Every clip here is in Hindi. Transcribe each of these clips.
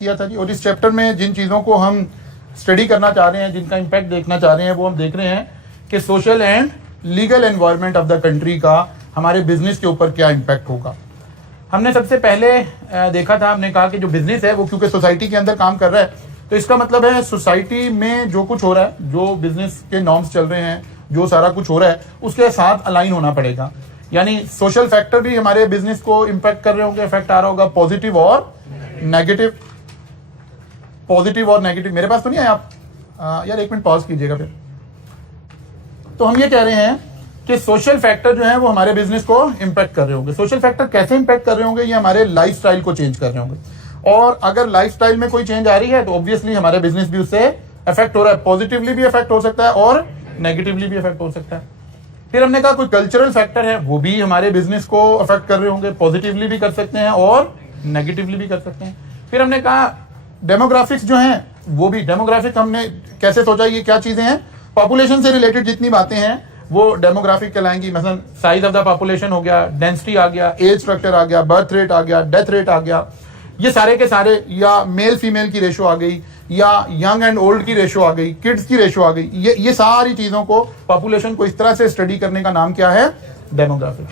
किया था जी। और इस चैप्टर में जिन चीज़ों को हम स्टडी करना चाह रहे हैं, जिनका इम्पैक्ट देखना चाह रहे हैं, वो हम देख रहे हैं कि social and legal environment of the country का हमारे बिजनेस के ऊपर क्या इम्पैक्ट होगा। हमने सबसे पहले देखा था, हमने कहा कि जो बिजनेस है वो क्योंकि सोसाइटी के अंदर काम कर रहा है, तो इसका मतलब है सोसाइटी में जो कुछ हो रहा है, जो बिजनेस के नॉर्म्स चल रहे हैं, जो सारा कुछ हो रहा है, उसके साथ अलाइन होना पड़ेगा। यानी सोशल फैक्टर भी हमारे बिजनेस को इम्पैक्ट कर रहे होंगे, इफेक्ट आ रहा होगा, पॉजिटिव और नेगेटिव। पॉजिटिव और नेगेटिव मेरे पास तो नहीं है, आप यार एक मिनट पॉज कीजिएगा फिर। तो हम ये कह रहे हैं कि सोशल फैक्टर जो है वो हमारे बिजनेस को इम्पैक्ट कर रहे होंगे। सोशल फैक्टर कैसे इम्पैक्ट कर रहे होंगे? ये हमारे लाइफस्टाइल को चेंज कर रहे होंगे, और अगर लाइफस्टाइल में कोई चेंज आ रही है तो ऑब्वियसली हमारे बिजनेस भी उससे इफेक्ट हो रहा है। पॉजिटिवली भी इफेक्ट हो सकता है और नेगेटिवली भी इफेक्ट हो सकता है। फिर हमने कहा कोई कल्चरल फैक्टर है, वो भी हमारे बिजनेस को अफेक्ट कर रहे होंगे, पॉजिटिवली भी कर सकते हैं और नेगेटिवली भी कर सकते हैं। फिर हमने कहा डेमोग्राफिक्स जो हैं वो भी, डेमोग्राफिक हमने कैसे सोचा, ये क्या चीजें हैं, पॉपुलेशन से रिलेटेड जितनी बातें हैं वो डेमोग्राफिक कहलाएंगी। मसलन साइज ऑफ द पॉपुलेशन हो गया, डेंसिटी आ गया, एज स्ट्रक्चर आ गया, बर्थ रेट आ गया, डेथ रेट आ गया, ये सारे के सारे, या मेल फीमेल की रेशो आ गई, या यंग एंड ओल्ड की रेशो आ गई, किड्स की रेशो आ गई, ये सारी चीजों को, पॉपुलेशन को इस तरह से स्टडी करने का नाम क्या है? डेमोग्राफिक।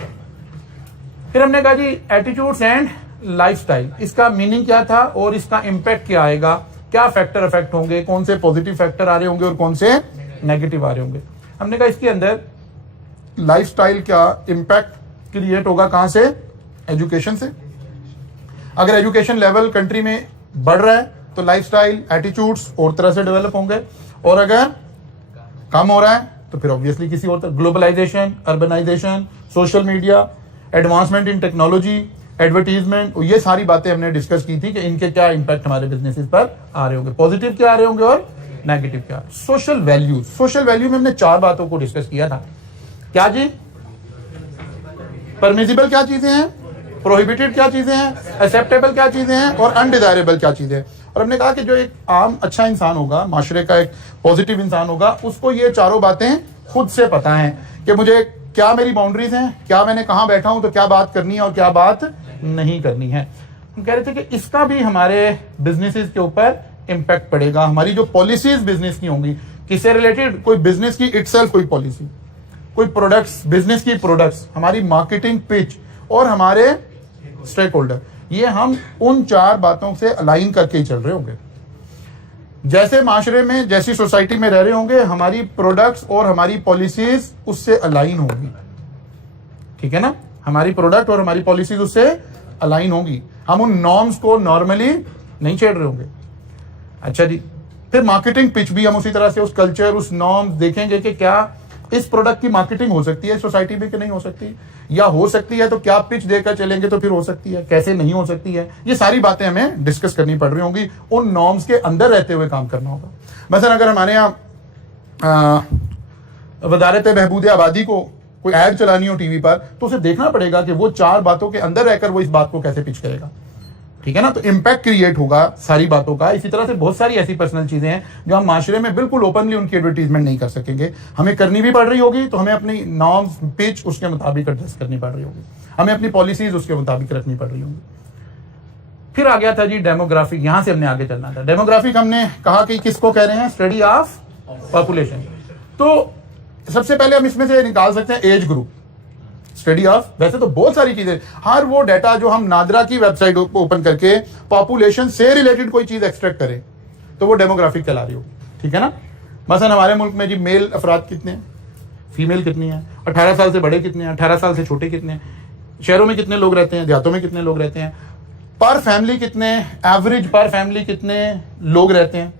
फिर हमने कहा जी एटीट्यूड्स एंड लाइफस्टाइल, इसका मीनिंग क्या था और इसका इम्पैक्ट क्या आएगा, क्या फैक्टर इफेक्ट होंगे, कौन से पॉजिटिव फैक्टर आ रहे होंगे और कौन से नेगेटिव आ रहे होंगे। हमने कहा इसके अंदर लाइफस्टाइल का इम्पैक्ट क्रिएट होगा कहां से? एजुकेशन से। अगर एजुकेशन लेवल कंट्री में बढ़ रहा है तो लाइफस्टाइल, एटीट्यूड्स और तरह से डेवलप होंगे, और अगर कम हो रहा है तो फिर ऑब्वियसली किसी और तरह। Globalisation, urbanisation, social media, advancement in technology, advertisement, ये सारी बातें हमने डिस्कस की थी कि इनके क्या इम्पैक्ट हमारे बिजनेसेस पर आ रहे होंगे, पॉजिटिव क्या आ रहे होंगे और नेगेटिव क्या। सोशल वैल्यूज, सोशल वैल्यू में हमने 4 बातों को डिस्कस किया था। क्या जी? परमिसिबल क्या चीजें हैं, प्रोहिबिटेड क्या चीजें हैं, एक्सेप्टेबल क्या चीजें हैं और अनडिजायरेबल क्या चीजें हैं। और हमने कहा कि जो एक आम अच्छा इंसान होगा, माशरे का एक पॉजिटिव इंसान होगा, उसको ये चारों बातें खुद से पता है कि मुझे क्या मेरी बाउंड्रीज हैं, क्या मैंने कहां बैठा हूं तो क्या बात करनी है और क्या बात नहीं करनी है। हम कह रहे थे कि इसका भी हमारे बिजनेसेस के ऊपर इम्पैक्ट पड़ेगा। हमारी जो पॉलिसीज बिजनेस की होंगी, किससे रिलेटेड? कोई बिजनेस की इटसेल्फ कोई पॉलिसी, कोई प्रोडक्ट्स, बिजनेस की प्रोडक्ट्स, हमारी मार्केटिंग पिच और हमारे स्टेक होल्डर, ये हम उन 4 बातों से अलाइन करके ही चल रहे होंगे। जैसे माशरे में, जैसी सोसाइटी में रह रहे होंगे, हमारी प्रोडक्ट्स और हमारी पॉलिसीज उससे अलाइन होंगी। ठीक है ना? हमारी प्रोडक्ट और हमारी पॉलिसीज उससे अलाइन होंगी। हम उन नॉर्म्स को नॉर्मली नहीं छेड़ रहे होंगे। अच्छा जी, फिर मार्केटिंग पिच भी हम उसी तरह से उस कल्चर, उस नॉर्म्स देखेंगे कि क्या इस प्रोडक्ट की मार्केटिंग हो सकती है सोसाइटी में कि नहीं हो सकती, या हो सकती है तो क्या पिच देकर चलेंगे तो फिर हो सकती है, कैसे नहीं हो सकती है। ये सारी बातें हमें डिस्कस करनी पड़ रही होंगी, उन नॉर्म्स के अंदर रहते हुए काम करना होगा। मसलन अगर हमारे यहाँ वजारत बहबूद आबादी को कोई ऐड चलानी हो टीवी पर, तो उसे देखना पड़ेगा कि वो 4 बातों के अंदर रहकर वो इस बात को कैसे पिच करेगा। ठीक है ना? तो इम्पैक्ट क्रिएट होगा सारी बातों का। इसी तरह से बहुत सारी ऐसी पर्सनल चीजें हैं जो हम माशरे में बिल्कुल ओपनली उनकी एडवर्टीजमेंट नहीं कर सकेंगे, हमें करनी भी पड़ रही होगी, तो हमें अपनी नॉर्म्स, पिच उसके मुताबिक एडजस्ट करनी पड़ रही होगी, हमें अपनी पॉलिसीज उसके मुताबिक रखनी पड़ रही होंगी। फिर आ गया था जी डेमोग्राफिक, यहां से हमने आगे चलना था। डेमोग्राफिक हमने कहा कि किसको कह रहे हैं? Study of population. तो सबसे पहले हम इसमें से निकाल सकते हैं एज ग्रुप, स्टडी ऑफ। वैसे तो बहुत सारी चीजें, हर वो डाटा जो हम नादरा की वेबसाइट ओपन करके पॉपुलेशन से रिलेटेड कोई चीज एक्सट्रैक्ट करें तो वो डेमोग्राफिक कहला रही होगी। ठीक है ना? मसलन हमारे मुल्क में जी मेल अफराद कितने हैं, फीमेल कितनी है, 18 साल से बड़े कितने हैं, 18 साल से छोटे कितने हैं, शहरों में कितने लोग रहते हैं, देहातों में कितने लोग रहते हैं, पर फैमिली कितने, एवरेज पर फैमिली कितने लोग रहते हैं,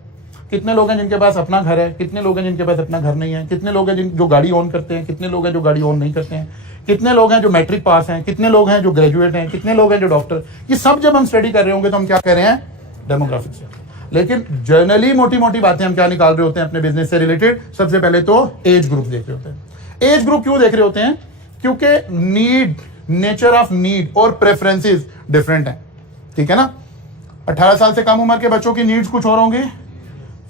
कितने लोग हैं जिनके पास अपना घर है, कितने लोग हैं जिनके पास अपना घर नहीं है, कितने लोग हैं जो गाड़ी ओन करते हैं, कितने लोग हैं जो गाड़ी ओन नहीं करते हैं, कितने लोग हैं जो मैट्रिक पास हैं, कितने लोग हैं जो ग्रेजुएट हैं, कितने लोग हैं जो डॉक्टर। ये सब जब हम स्टडी कर रहे होंगे तो हम क्या कह रहे हैं? डेमोग्राफिक से। लेकिन जर्नली मोटी मोटी बातें हम क्या निकाल रहे होते हैं अपने बिजनेस से रिलेटेड? सबसे पहले तो एज ग्रुप देख रहे होते हैं। एज ग्रुप क्यों देख रहे होते हैं? क्योंकि नीड, नेचर ऑफ नीड और प्रेफरेंसेस डिफरेंट हैं। ठीक है ना? 18 साल से कम उम्र के बच्चों की नीड्स कुछ और होंगी,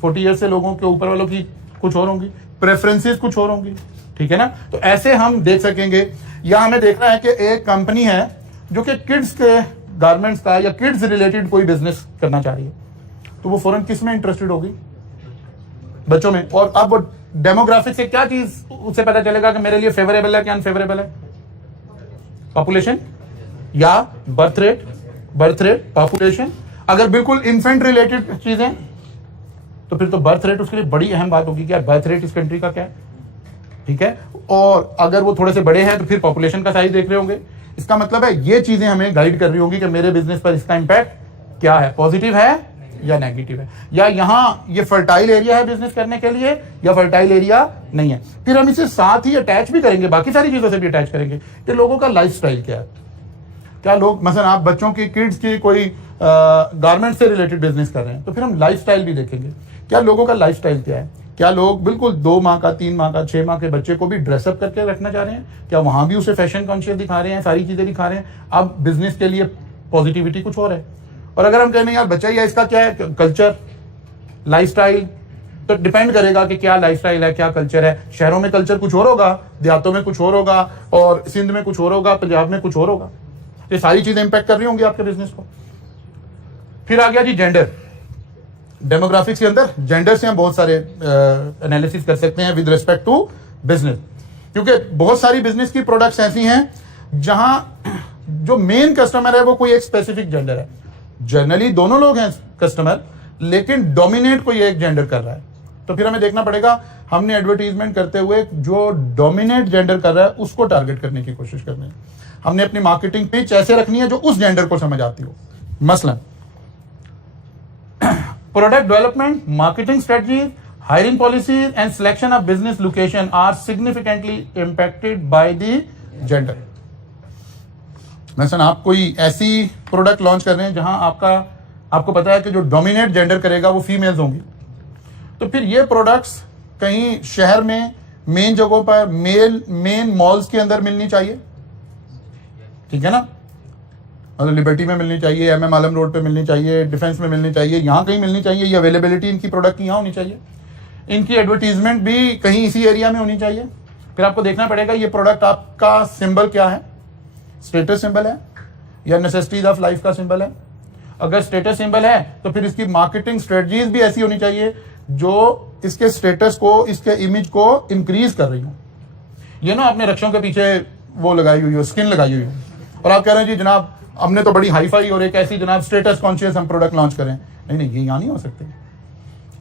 40 ईयर से लोगों के ऊपर वालों की कुछ और होंगी, प्रेफरेंसेस कुछ और होंगी। ठीक है ना? तो ऐसे हम देख सकेंगे। या हमें देखना है कि एक कंपनी है जो कि किड्स के गारमेंट्स का या किड्स रिलेटेड कोई बिजनेस करना चाह रही है, तो वो फौरन किस में इंटरेस्टेड होगी? बच्चों में। और अब डेमोग्राफिक से क्या चीज उससे पता चलेगा कि मेरे लिए फेवरेबल है क्या अनफेवरेबल है? पॉपुलेशन या बर्थ रेट पॉपुलेशन। अगर बिल्कुल इन्फेंट रिलेटेड चीजें तो फिर तो बर्थ रेट उसके लिए बड़ी अहम बात होगी कि यार बर्थ रेट इस कंट्री का क्या है, ठीक है। और अगर वो थोड़े से बड़े हैं तो फिर पॉपुलेशन का साइज देख रहे होंगे। इसका मतलब है ये चीजें हमें गाइड कर रही होंगी कि मेरे बिजनेस पर इसका इंपैक्ट क्या है, पॉजिटिव है या नेगेटिव है, या यहाँ ये फर्टाइल एरिया है बिजनेस करने के लिए या फर्टाइल एरिया नहीं है। फिर हम इसे साथ ही अटैच भी करेंगे, बाकी सारी चीजों से भी अटैच करेंगे कि लोगों का लाइफ स्टाइल क्या है। क्या लोग, मसलन आप बच्चों की किड्स की कोई गारमेंट से रिलेटेड बिजनेस कर रहे हैं तो फिर हम लाइफ स्टाइल भी देखेंगे, क्या लोगों का लाइफ स्टाइल क्या है। क्या लोग बिल्कुल 2 माह का 3 माह का 6 माह के बच्चे को भी ड्रेसअप करके रखना चाह रहे हैं, क्या वहां भी उसे फैशन कॉन्शियस दिखा रहे हैं, सारी चीजें दिखा रहे हैं। अब बिजनेस के लिए पॉजिटिविटी कुछ और है। और अगर हम कहने यार बच्चा या इसका क्या है कल्चर लाइफस्टाइल, तो डिपेंड करेगा कि क्या लाइफस्टाइल है क्या कल्चर है। शहरों में कल्चर कुछ और होगा, देहातों में कुछ और होगा, और सिंध में कुछ और होगा, पंजाब में कुछ और होगा। ये सारी चीजें इंपैक्ट कर रही होंगी आपके बिजनेस को। फिर आ गया जी जेंडर। डेमोग्राफिक्स के अंदर जेंडर से हम बहुत सारे एनालिसिस कर सकते हैं विद रिस्पेक्ट टू बिजनेस, क्योंकि बहुत सारी बिजनेस की प्रोडक्ट्स ऐसी हैं जहां जो मेन कस्टमर है वो कोई एक स्पेसिफिक जेंडर है। जनरली दोनों लोग हैं कस्टमर, लेकिन डोमिनेट कोई एक जेंडर कर रहा है। तो फिर हमें देखना पड़ेगा हमने एडवर्टीजमेंट करते हुए जो डोमिनेट जेंडर कर रहा है उसको टारगेट करने की कोशिश करनी है। हमने अपनी मार्केटिंग पिच ऐसे रखनी है जो उस जेंडर को समझ आती हो। मसलन product development, marketing strategy, hiring policies and selection of business location are significantly impacted by the gender. मसलन आप कोई ऐसी प्रोडक्ट लॉन्च कर रहे हैं जहां आपको पता है कि जो डोमिनेट जेंडर करेगा वो फीमेल्स होंगी, तो फिर ये प्रोडक्ट्स कहीं शहर में मेन जगहों पर मेन मॉल्स के अंदर मिलनी चाहिए, ठीक है ना। मतलब लिबर्टी में मिलनी चाहिए, MM आलम रोड पे मिलनी चाहिए, डिफेंस में मिलनी चाहिए, यहाँ कहीं मिलनी चाहिए। ये अवेलेबिलिटी इनकी प्रोडक्ट की यहाँ होनी चाहिए। इनकी एडवर्टीजमेंट भी कहीं इसी एरिया में होनी चाहिए। फिर आपको देखना पड़ेगा ये प्रोडक्ट आपका सिंबल क्या है, स्टेटस सिंबल है या नेसेसिटीज ऑफ लाइफ का सिंबल है। अगर स्टेटस सिंबल है तो फिर इसकी मार्केटिंग स्ट्रेटजीज भी ऐसी होनी चाहिए जो इसके स्टेटस को, इसके इमेज को इंक्रीज कर रही हो। ये ना आपने रक्षों के पीछे वो लगाई हुई हो, स्किन लगाई हुई हो, और आप कह रहे हैं जी जनाब हमने तो बड़ी हाई फाई और एक ऐसी जनाब स्टेटस कॉन्शियस हम प्रोडक्ट लॉन्च करें। नहीं, ये यहाँ नहीं हो सकते।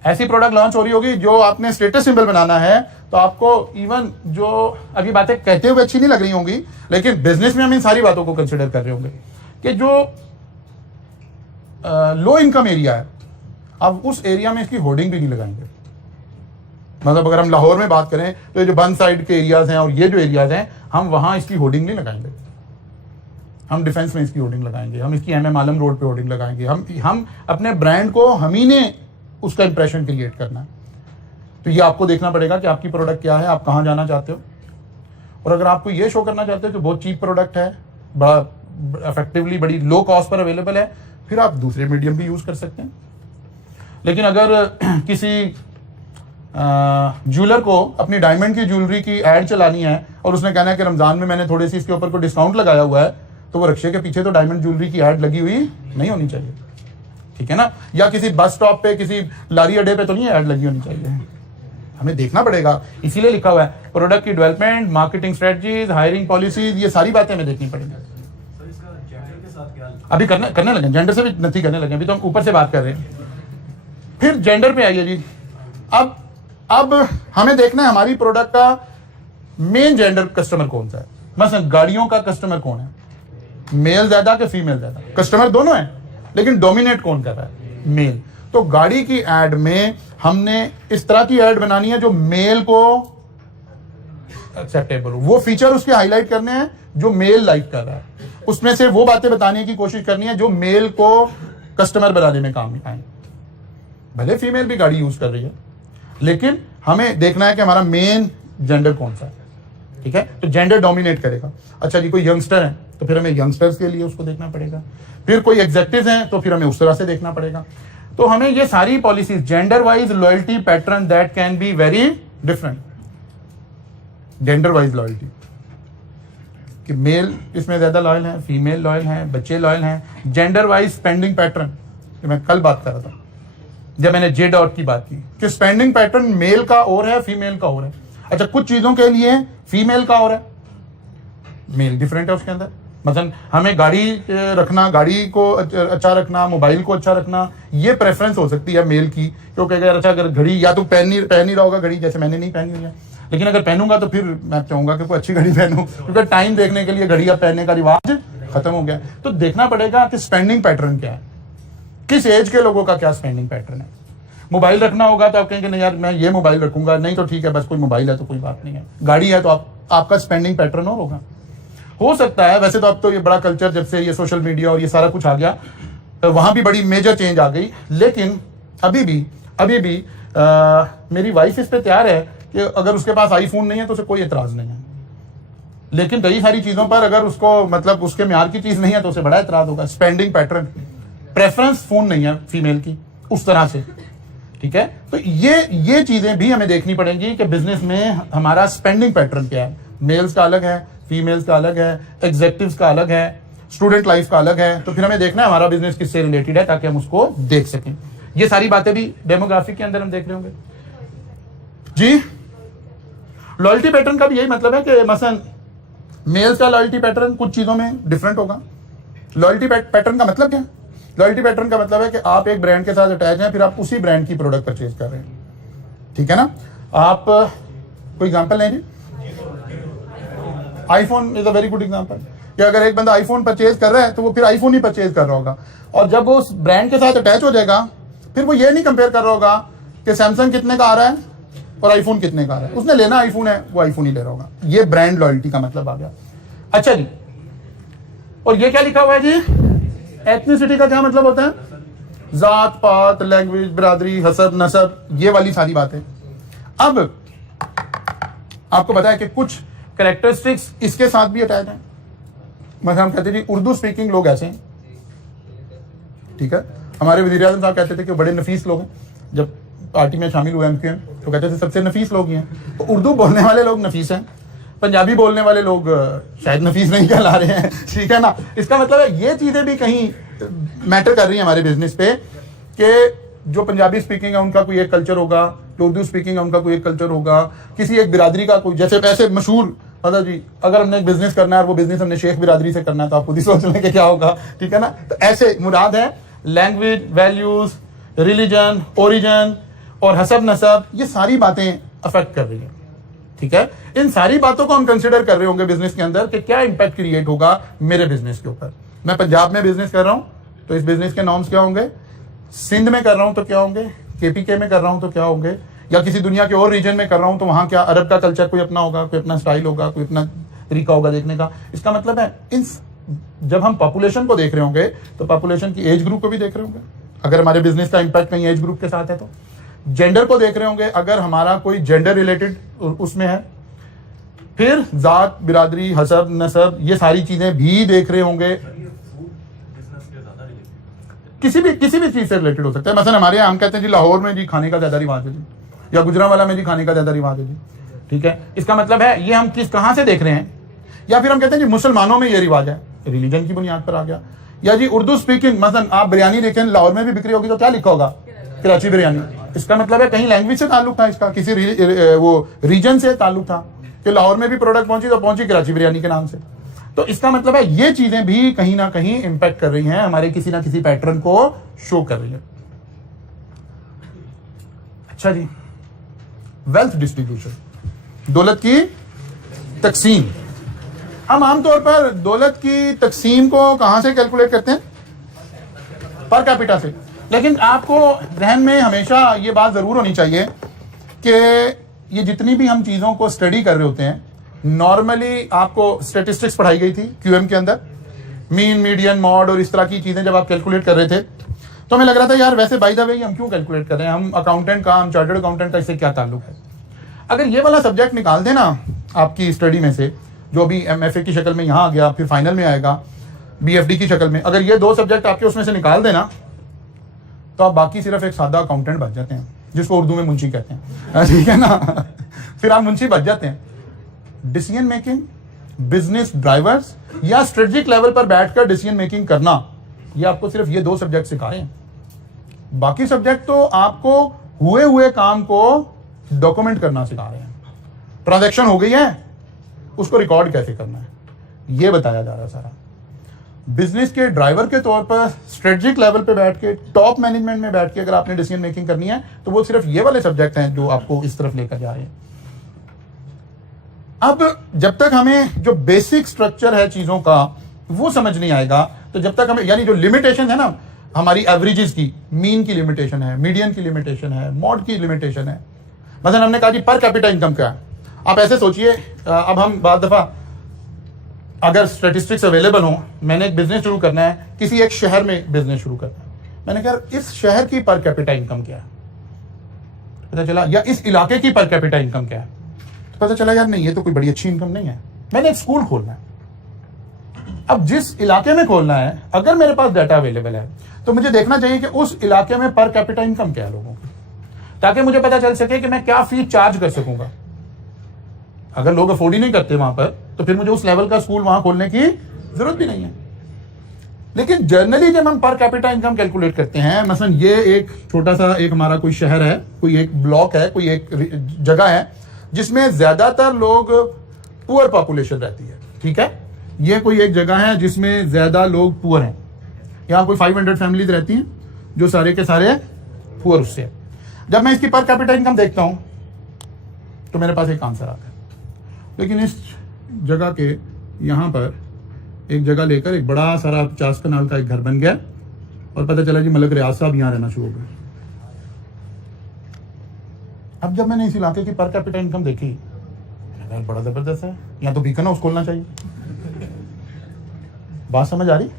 ऐसी प्रोडक्ट लॉन्च हो रही होगी जो आपने स्टेटस सिंबल बनाना है, तो आपको इवन जो अभी बातें कहते हुए अच्छी नहीं लग रही होंगी, लेकिन बिजनेस में हम इन सारी बातों को कंसिडर कर रहे होंगे कि जो लो इनकम एरिया है, अब उस एरिया में इसकी होर्डिंग भी नहीं लगाएंगे। मतलब अगर हम लाहौर में बात करें तो ये जो बंद साइड के एरियाज हैं और ये जो एरियाज हैं, हम वहां इसकी होर्डिंग नहीं लगाएंगे। हम डिफेंस में इसकी होर्डिंग लगाएंगे, हम इसकी MM आलम रोड पे होर्डिंग लगाएंगे। हम अपने ब्रांड को हम ही ने उसका इंप्रेशन क्रिएट करना है। तो ये आपको देखना पड़ेगा कि आपकी प्रोडक्ट क्या है, आप कहाँ जाना चाहते हो। और अगर आपको ये शो करना चाहते हो कि बहुत चीप प्रोडक्ट है, बड़ा इफेक्टिवली बड़ी लो कॉस्ट पर अवेलेबल है, फिर आप दूसरे मीडियम भी यूज कर सकते हैं। लेकिन अगर किसी ज्वेलर को अपनी डायमंड की ज्वेलरी की एड चलानी है और उसने कहना है कि रमजान में मैंने थोड़ी सी इसके ऊपर को डिस्काउंट लगाया हुआ है, तो वो रक्षे के पीछे तो डायमंड ज्वेलरी की एड लगी हुई नहीं होनी चाहिए, ठीक है ना। या किसी बस स्टॉप पे, किसी लारी अड्डे पे तो नहीं ऐड लगी होनी चाहिए। हमें देखना पड़ेगा, इसीलिए लिखा हुआ है प्रोडक्ट की development, marketing strategies, hiring policies, ये सारी बातें हमें देखनी पड़ेंगी। अभी करने लगे, जेंडर से भी नहीं करने लगे, अभी तो हम ऊपर से बात कर रहे हैं। फिर जेंडर पे आइए जी। अब हमें देखना है हमारी प्रोडक्ट का मेन जेंडर कस्टमर कौन सा है। मसलन गाड़ियों का कस्टमर कौन है, मेल ज्यादा कि फीमेल ज्यादा? कस्टमर दोनों है, लेकिन डोमिनेट कौन कर रहा है? मेल। तो गाड़ी की एड में हमने इस तरह की एड बनानी है जो मेल को एक्सेप्टेबल हो। वो फीचर उसके हाईलाइट करने हैं जो मेल लाइक कर रहा है, उसमें से वो बातें बताने की कोशिश करनी है जो मेल को कस्टमर बनाने में काम आए। भले फीमेल भी गाड़ी यूज कर रही है, लेकिन हमें देखना है कि हमारा मेन जेंडर कौन सा है, ठीक है। तो जेंडर डोमिनेट करेगा। अच्छा जी, कोई यंगस्टर है तो फिर हमें यंगस्टर्स के लिए उसको देखना पड़ेगा। फिर कोई एग्जेक्टिव हैं तो फिर हमें उस तरह से देखना पड़ेगा। तो हमें ये सारी policies, gender wise loyalty pattern that can be very different. Gender wise loyalty कि मेल इसमें ज्यादा लॉयल है, फीमेल लॉयल है, बच्चे लॉयल हैं। जेंडर वाइज स्पेंडिंग पैटर्न, मैं कल बात कर रहा था जब मैंने जे डॉट की बात की कि स्पेंडिंग पैटर्न मेल का और है, फीमेल का और है। अच्छा, कुछ चीजों के लिए फीमेल का और है, मेल डिफरेंट है उसके अंदर। मतलब हमें गाड़ी रखना, गाड़ी को अच्छा रखना, मोबाइल को अच्छा रखना, ये प्रेफरेंस हो सकती है मेल की, क्योंकि अगर घड़ी या तो पहन नहीं रहा होगा घड़ी, जैसे मैंने नहीं पहनी हुई है, लेकिन अगर पहनूंगा तो फिर मैं चाहूंगा कि कोई अच्छी घड़ी पहनूं, क्योंकि टाइम देखने के लिए घड़ी अब पहनने का रिवाज खत्म हो गया। तो देखना पड़ेगा कि स्पेंडिंग पैटर्न क्या है, किस एज के लोगों का क्या स्पेंडिंग पैटर्न है। मोबाइल रखना होगा तो आप कहेंगे नहीं यार मैं ये मोबाइल रखूंगा, नहीं तो ठीक है बस कोई मोबाइल है तो कोई बात नहीं है। गाड़ी है तो आपका स्पेंडिंग पैटर्न और होगा। हो सकता है, वैसे तो अब तो ये बड़ा कल्चर जब से ये सोशल मीडिया और ये सारा कुछ आ गया, वहां भी बड़ी मेजर चेंज आ गई, लेकिन अभी भी मेरी वाइफ इस पे तैयार है कि अगर उसके पास आईफोन नहीं है तो उसे कोई एतराज नहीं है, लेकिन कई सारी चीजों पर अगर उसको मतलब उसके म्यार की चीज नहीं है तो उसे बड़ा एतराज होगा। स्पेंडिंग पैटर्न, प्रेफरेंस फोन नहीं है फीमेल की उस तरह से, ठीक है। तो ये चीजें भी हमें देखनी पड़ेंगी कि बिजनेस में हमारा स्पेंडिंग पैटर्न क्या है। मेल्स का अलग है, फीमेल्स का अलग है, एग्जेक्टिव्स का अलग है, स्टूडेंट लाइफ का अलग है। तो फिर हमें देखना है हमारा बिजनेस किससे रिलेटेड है ताकि हम उसको देख सकें। ये सारी बातें भी डेमोग्राफिक के अंदर हम देख रहे होंगे जी। लॉयल्टी पैटर्न का भी यही मतलब है कि मसलन मेल्स का लॉयल्टी पैटर्न कुछ चीजों में डिफरेंट होगा। लॉयल्टी पैटर्न का मतलब क्या है? लॉयल्टी पैटर्न का मतलब है कि आप एक ब्रांड के साथ अटैच हैं, फिर आप उसी ब्रांड की प्रोडक्ट परचेज कर रहे हैं, ठीक है ना। आप कोई एग्जांपल लें जी, iPhone is a very good example कि अगर एक बंदा आईफोन परचेज कर रहा है तो वो फिर आईफोन ही परचेज कर रहा होगा, और जब वो उस ब्रांड के साथ अटैच हो जाएगा फिर वो ये नहीं कंपेयर कर रहा होगा कि सैमसंग कितने का आ रहा है और आईफोन कितने का आ रहा है। उसने लेना आईफोन है, वो आईफोन ही ले रहा होगा। ये ब्रांड लॉयल्टी का मतलब आ गया। अच्छा जी, और ये क्या लिखा हुआ है जी, एथनिसिटी का क्या मतलब होता है? जात पात, लैंग्वेज, बिरादरी, हसब, नसब, ये वाली सारी बातें। अब आपको पता है कि कुछ कैरेक्टरिस्टिक्स इसके साथ भी अटैच हैं। मतलब हम कहते हैं जी उर्दू स्पीकिंग लोग ऐसे हैं, ठीक है। हमारे वज़ीर आज़म साहब कहते थे कि बड़े नफीस लोग हैं, जब पार्टी में शामिल हुए MQM तो कहते थे सबसे नफीस लोग ही हैं। तो उर्दू बोलने वाले लोग नफीस हैं, पंजाबी बोलने वाले लोग शायद नफीस नहीं कहला रहे हैं, ठीक है ना। इसका मतलब है ये चीजें भी कहीं मैटर कर रही हैं हमारे बिजनेस पे कि जो पंजाबी स्पीकिंग है उनका कोई एक कल्चर होगा, जो उर्दू स्पीकिंग है उनका कोई एक कल्चर होगा, किसी एक बिरादरी का कोई, जैसे वैसे मशहूर मतलब जी अगर हमने एक बिजनेस करना है और वो बिजनेस हमने शेख बिरादरी से करना है तो आप खुद ही सोच लें कि क्या होगा, ठीक है ना। तो ऐसे मुराद है लैंग्वेज, वैल्यूज, रिलीजन, ओरिजिन और हसब नसब, ये सारी बातें अफेक्ट कर रही है, ठीक है। इन सारी बातों को हम कंसिडर कर रहे होंगे बिजनेस के अंदर कि क्या इंपैक्ट क्रिएट होगा मेरे बिजनेस के ऊपर। मैं पंजाब में बिजनेस कर रहा हूं तो इस बिजनेस के नॉर्म्स क्या होंगे, सिंध में कर रहा हूं तो क्या होंगे, KPK में कर रहा हूं तो क्या होंगे, या किसी दुनिया के और रीजन में कर रहा हूं तो वहां क्या अरब का कल्चर कोई अपना होगा, कोई अपना स्टाइल होगा, कोई अपना तरीका होगा देखने का। इसका मतलब है इन जब हम पॉपुलेशन को देख रहे होंगे तो पॉपुलेशन की एज ग्रुप को भी देख रहे होंगे, अगर हमारे बिजनेस का इंपैक्ट कहीं एज ग्रुप के साथ है तो जेंडर को देख रहे होंगे, अगर हमारा कोई जेंडर रिलेटेड उसमें है, फिर जात, बिरादरी, हसब, नसब, ये सारी चीजें भी देख रहे होंगे। किसी भी चीज से रिलेटेड हो सकता है। मसलन हमारे यहाँ हम कहते हैं जी लाहौर में जी खाने का ज्यादा रिवाज है जी, या गुजरांवाला में जी खाने का ज्यादा रिवाज है जी, ठीक है। इसका मतलब है ये हम कहां से देख रहे हैं, या फिर हम कहते हैं जी मुसलमानों में ये रिवाज है, रिलीजन की बुनियाद पर आ गया। या जी उर्दू स्पीकिंग, मसलन आप बिरयानी देखें लाहौर में भी बिक्री होगी तो क्या लिखा होगा, कराची बिरयानी। इसका मतलब है कहीं लैंग्वेज से ताल्लुक था इसका, किसी वो रीजन से ताल्लुक था कि लाहौर में भी प्रोडक्ट पहुंची तो पहुंची कराची बिरयानी के नाम से। तो इसका मतलब है ये चीजें भी कहीं ना कहीं इंपैक्ट कर रही हैं, हमारे किसी ना किसी पैटर्न को शो कर रही है। अच्छा जी, वेल्थ डिस्ट्रीब्यूशन, दौलत की तकसीम। हम आमतौर पर दौलत की तकसीम को कहां से कैलकुलेट करते हैं, पर कैपिटा से। लेकिन आपको ध्यान में हमेशा ये बात जरूर होनी चाहिए कि ये जितनी भी हम चीजों को स्टडी कर रहे होते हैं, नॉर्मली आपको स्टेटिस्टिक्स पढ़ाई गई थी QM के अंदर, मीन, मीडियन, मॉड और इस तरह की चीजें जब आप कैलकुलेट कर रहे थे तो हमें लग रहा था यार वैसे बाय द वे हम क्यों कैलकुलेट कर रहे हैं, हम अकाउंटेंट का, हम चार्टर्ड अकाउंटेंट का इससे क्या ताल्लुक है। अगर ये वाला सब्जेक्ट निकाल देना आपकी स्टडी में से, जो भी MFA की शक्ल में यहाँ आ गया, फिर फाइनल में आएगा BFD की शक्ल में, अगर ये 2 सब्जेक्ट आपके उसमें से निकाल देना तो आप बाकी सिर्फ एक सादा अकाउंटेंट बच जाते हैं, जिसको उर्दू में मुंशी कहते हैं, ठीक है ना। फिर आप मुंशी बच जाते हैं। डिसीजन मेकिंग, बिजनेस ड्राइवर्स या स्ट्रेटेजिक लेवल पर बैठकर डिसीजन मेकिंग करना, ये आपको सिर्फ ये 2 सब्जेक्ट सिखाए हैं। बाकी सब्जेक्ट तो आपको हुए हुए काम को डॉक्यूमेंट करना सिखा रहे हैं। ट्रांजैक्शन हो गई है, उसको रिकॉर्ड कैसे करना है ये बताया जा रहा है सारा। बिजनेस के ड्राइवर के तौर पर स्ट्रेटेजिक लेवल पे बैठ के, टॉप मैनेजमेंट में बैठ के अगर आपने डिसीजन मेकिंग करनी है तो वो सिर्फ ये वाले सब्जेक्ट हैं जो आपको इस तरफ लेकर जा रहे हैं। अब जब तक हमें जो बेसिक स्ट्रक्चर है चीजों का वो समझ नहीं आएगा, तो जब तक हमें, यानी जो लिमिटेशन है ना हमारी एवरेजेस की, मीन की लिमिटेशन है, मीडियन की लिमिटेशन है, मॉड की लिमिटेशन है। मतलब हमने कहा कि पर कैपिटा इनकम क्या है। आप ऐसे सोचिए, अब हम बाद दफा अगर स्टैटिस्टिक्स अवेलेबल हो, मैंने एक बिजनेस शुरू करना है, किसी एक शहर में बिजनेस शुरू करना है, मैंने कहा इस शहर की पर कैपिटा इनकम क्या है, पता चला, या इस इलाके की पर कैपिटा इनकम क्या है, तो पता चला यार नहीं ये तो कोई बड़ी अच्छी इनकम नहीं है। मैंने एक स्कूल खोलना है, अब जिस इलाके में खोलना है अगर मेरे पास डाटा अवेलेबल है तो मुझे देखना चाहिए कि उस इलाके में पर कैपिटा इनकम क्या है लोगों की, ताकि मुझे पता चल सके कि मैं क्या फी चार्ज कर सकूंगा। अगर लोग अफोर्ड ही नहीं करते वहां पर तो फिर मुझे उस लेवल का स्कूल वहां खोलने की जरूरत भी नहीं है। लेकिन जनरली जब हम पर कैपिटा इनकम कैलकुलेट करते हैं, मसलन ये एक छोटा सा एक हमारा कोई शहर है, कोई एक ब्लॉक है, कोई एक जगह है जिसमें ज्यादातर लोग पुअर पॉपुलेशन रहती है, ठीक है, ये कोई एक जगह है जिसमें ज्यादा लोग पुअर हैं, यहाँ कोई 500 फैमिलीज रहती हैं जो सारे के सारे पुअर उससे। जब मैं इसकी पर कैपिटा इनकम देखता हूं तो मेरे पास एक आंसर आता है। लेकिन इस जगह के यहां पर एक जगह लेकर एक बड़ा सारा 50 कनाल का एक घर बन गया और पता चला जी मलिक रियाज साहब यहां रहना शुरू हो गए। अब जब मैंने इस इलाके की पर कैपिटा इनकम देखी, बड़ा जबरदस्त है, यहाँ तो बीकन हाउस खोलना चाहिए। बात समझ आ रही?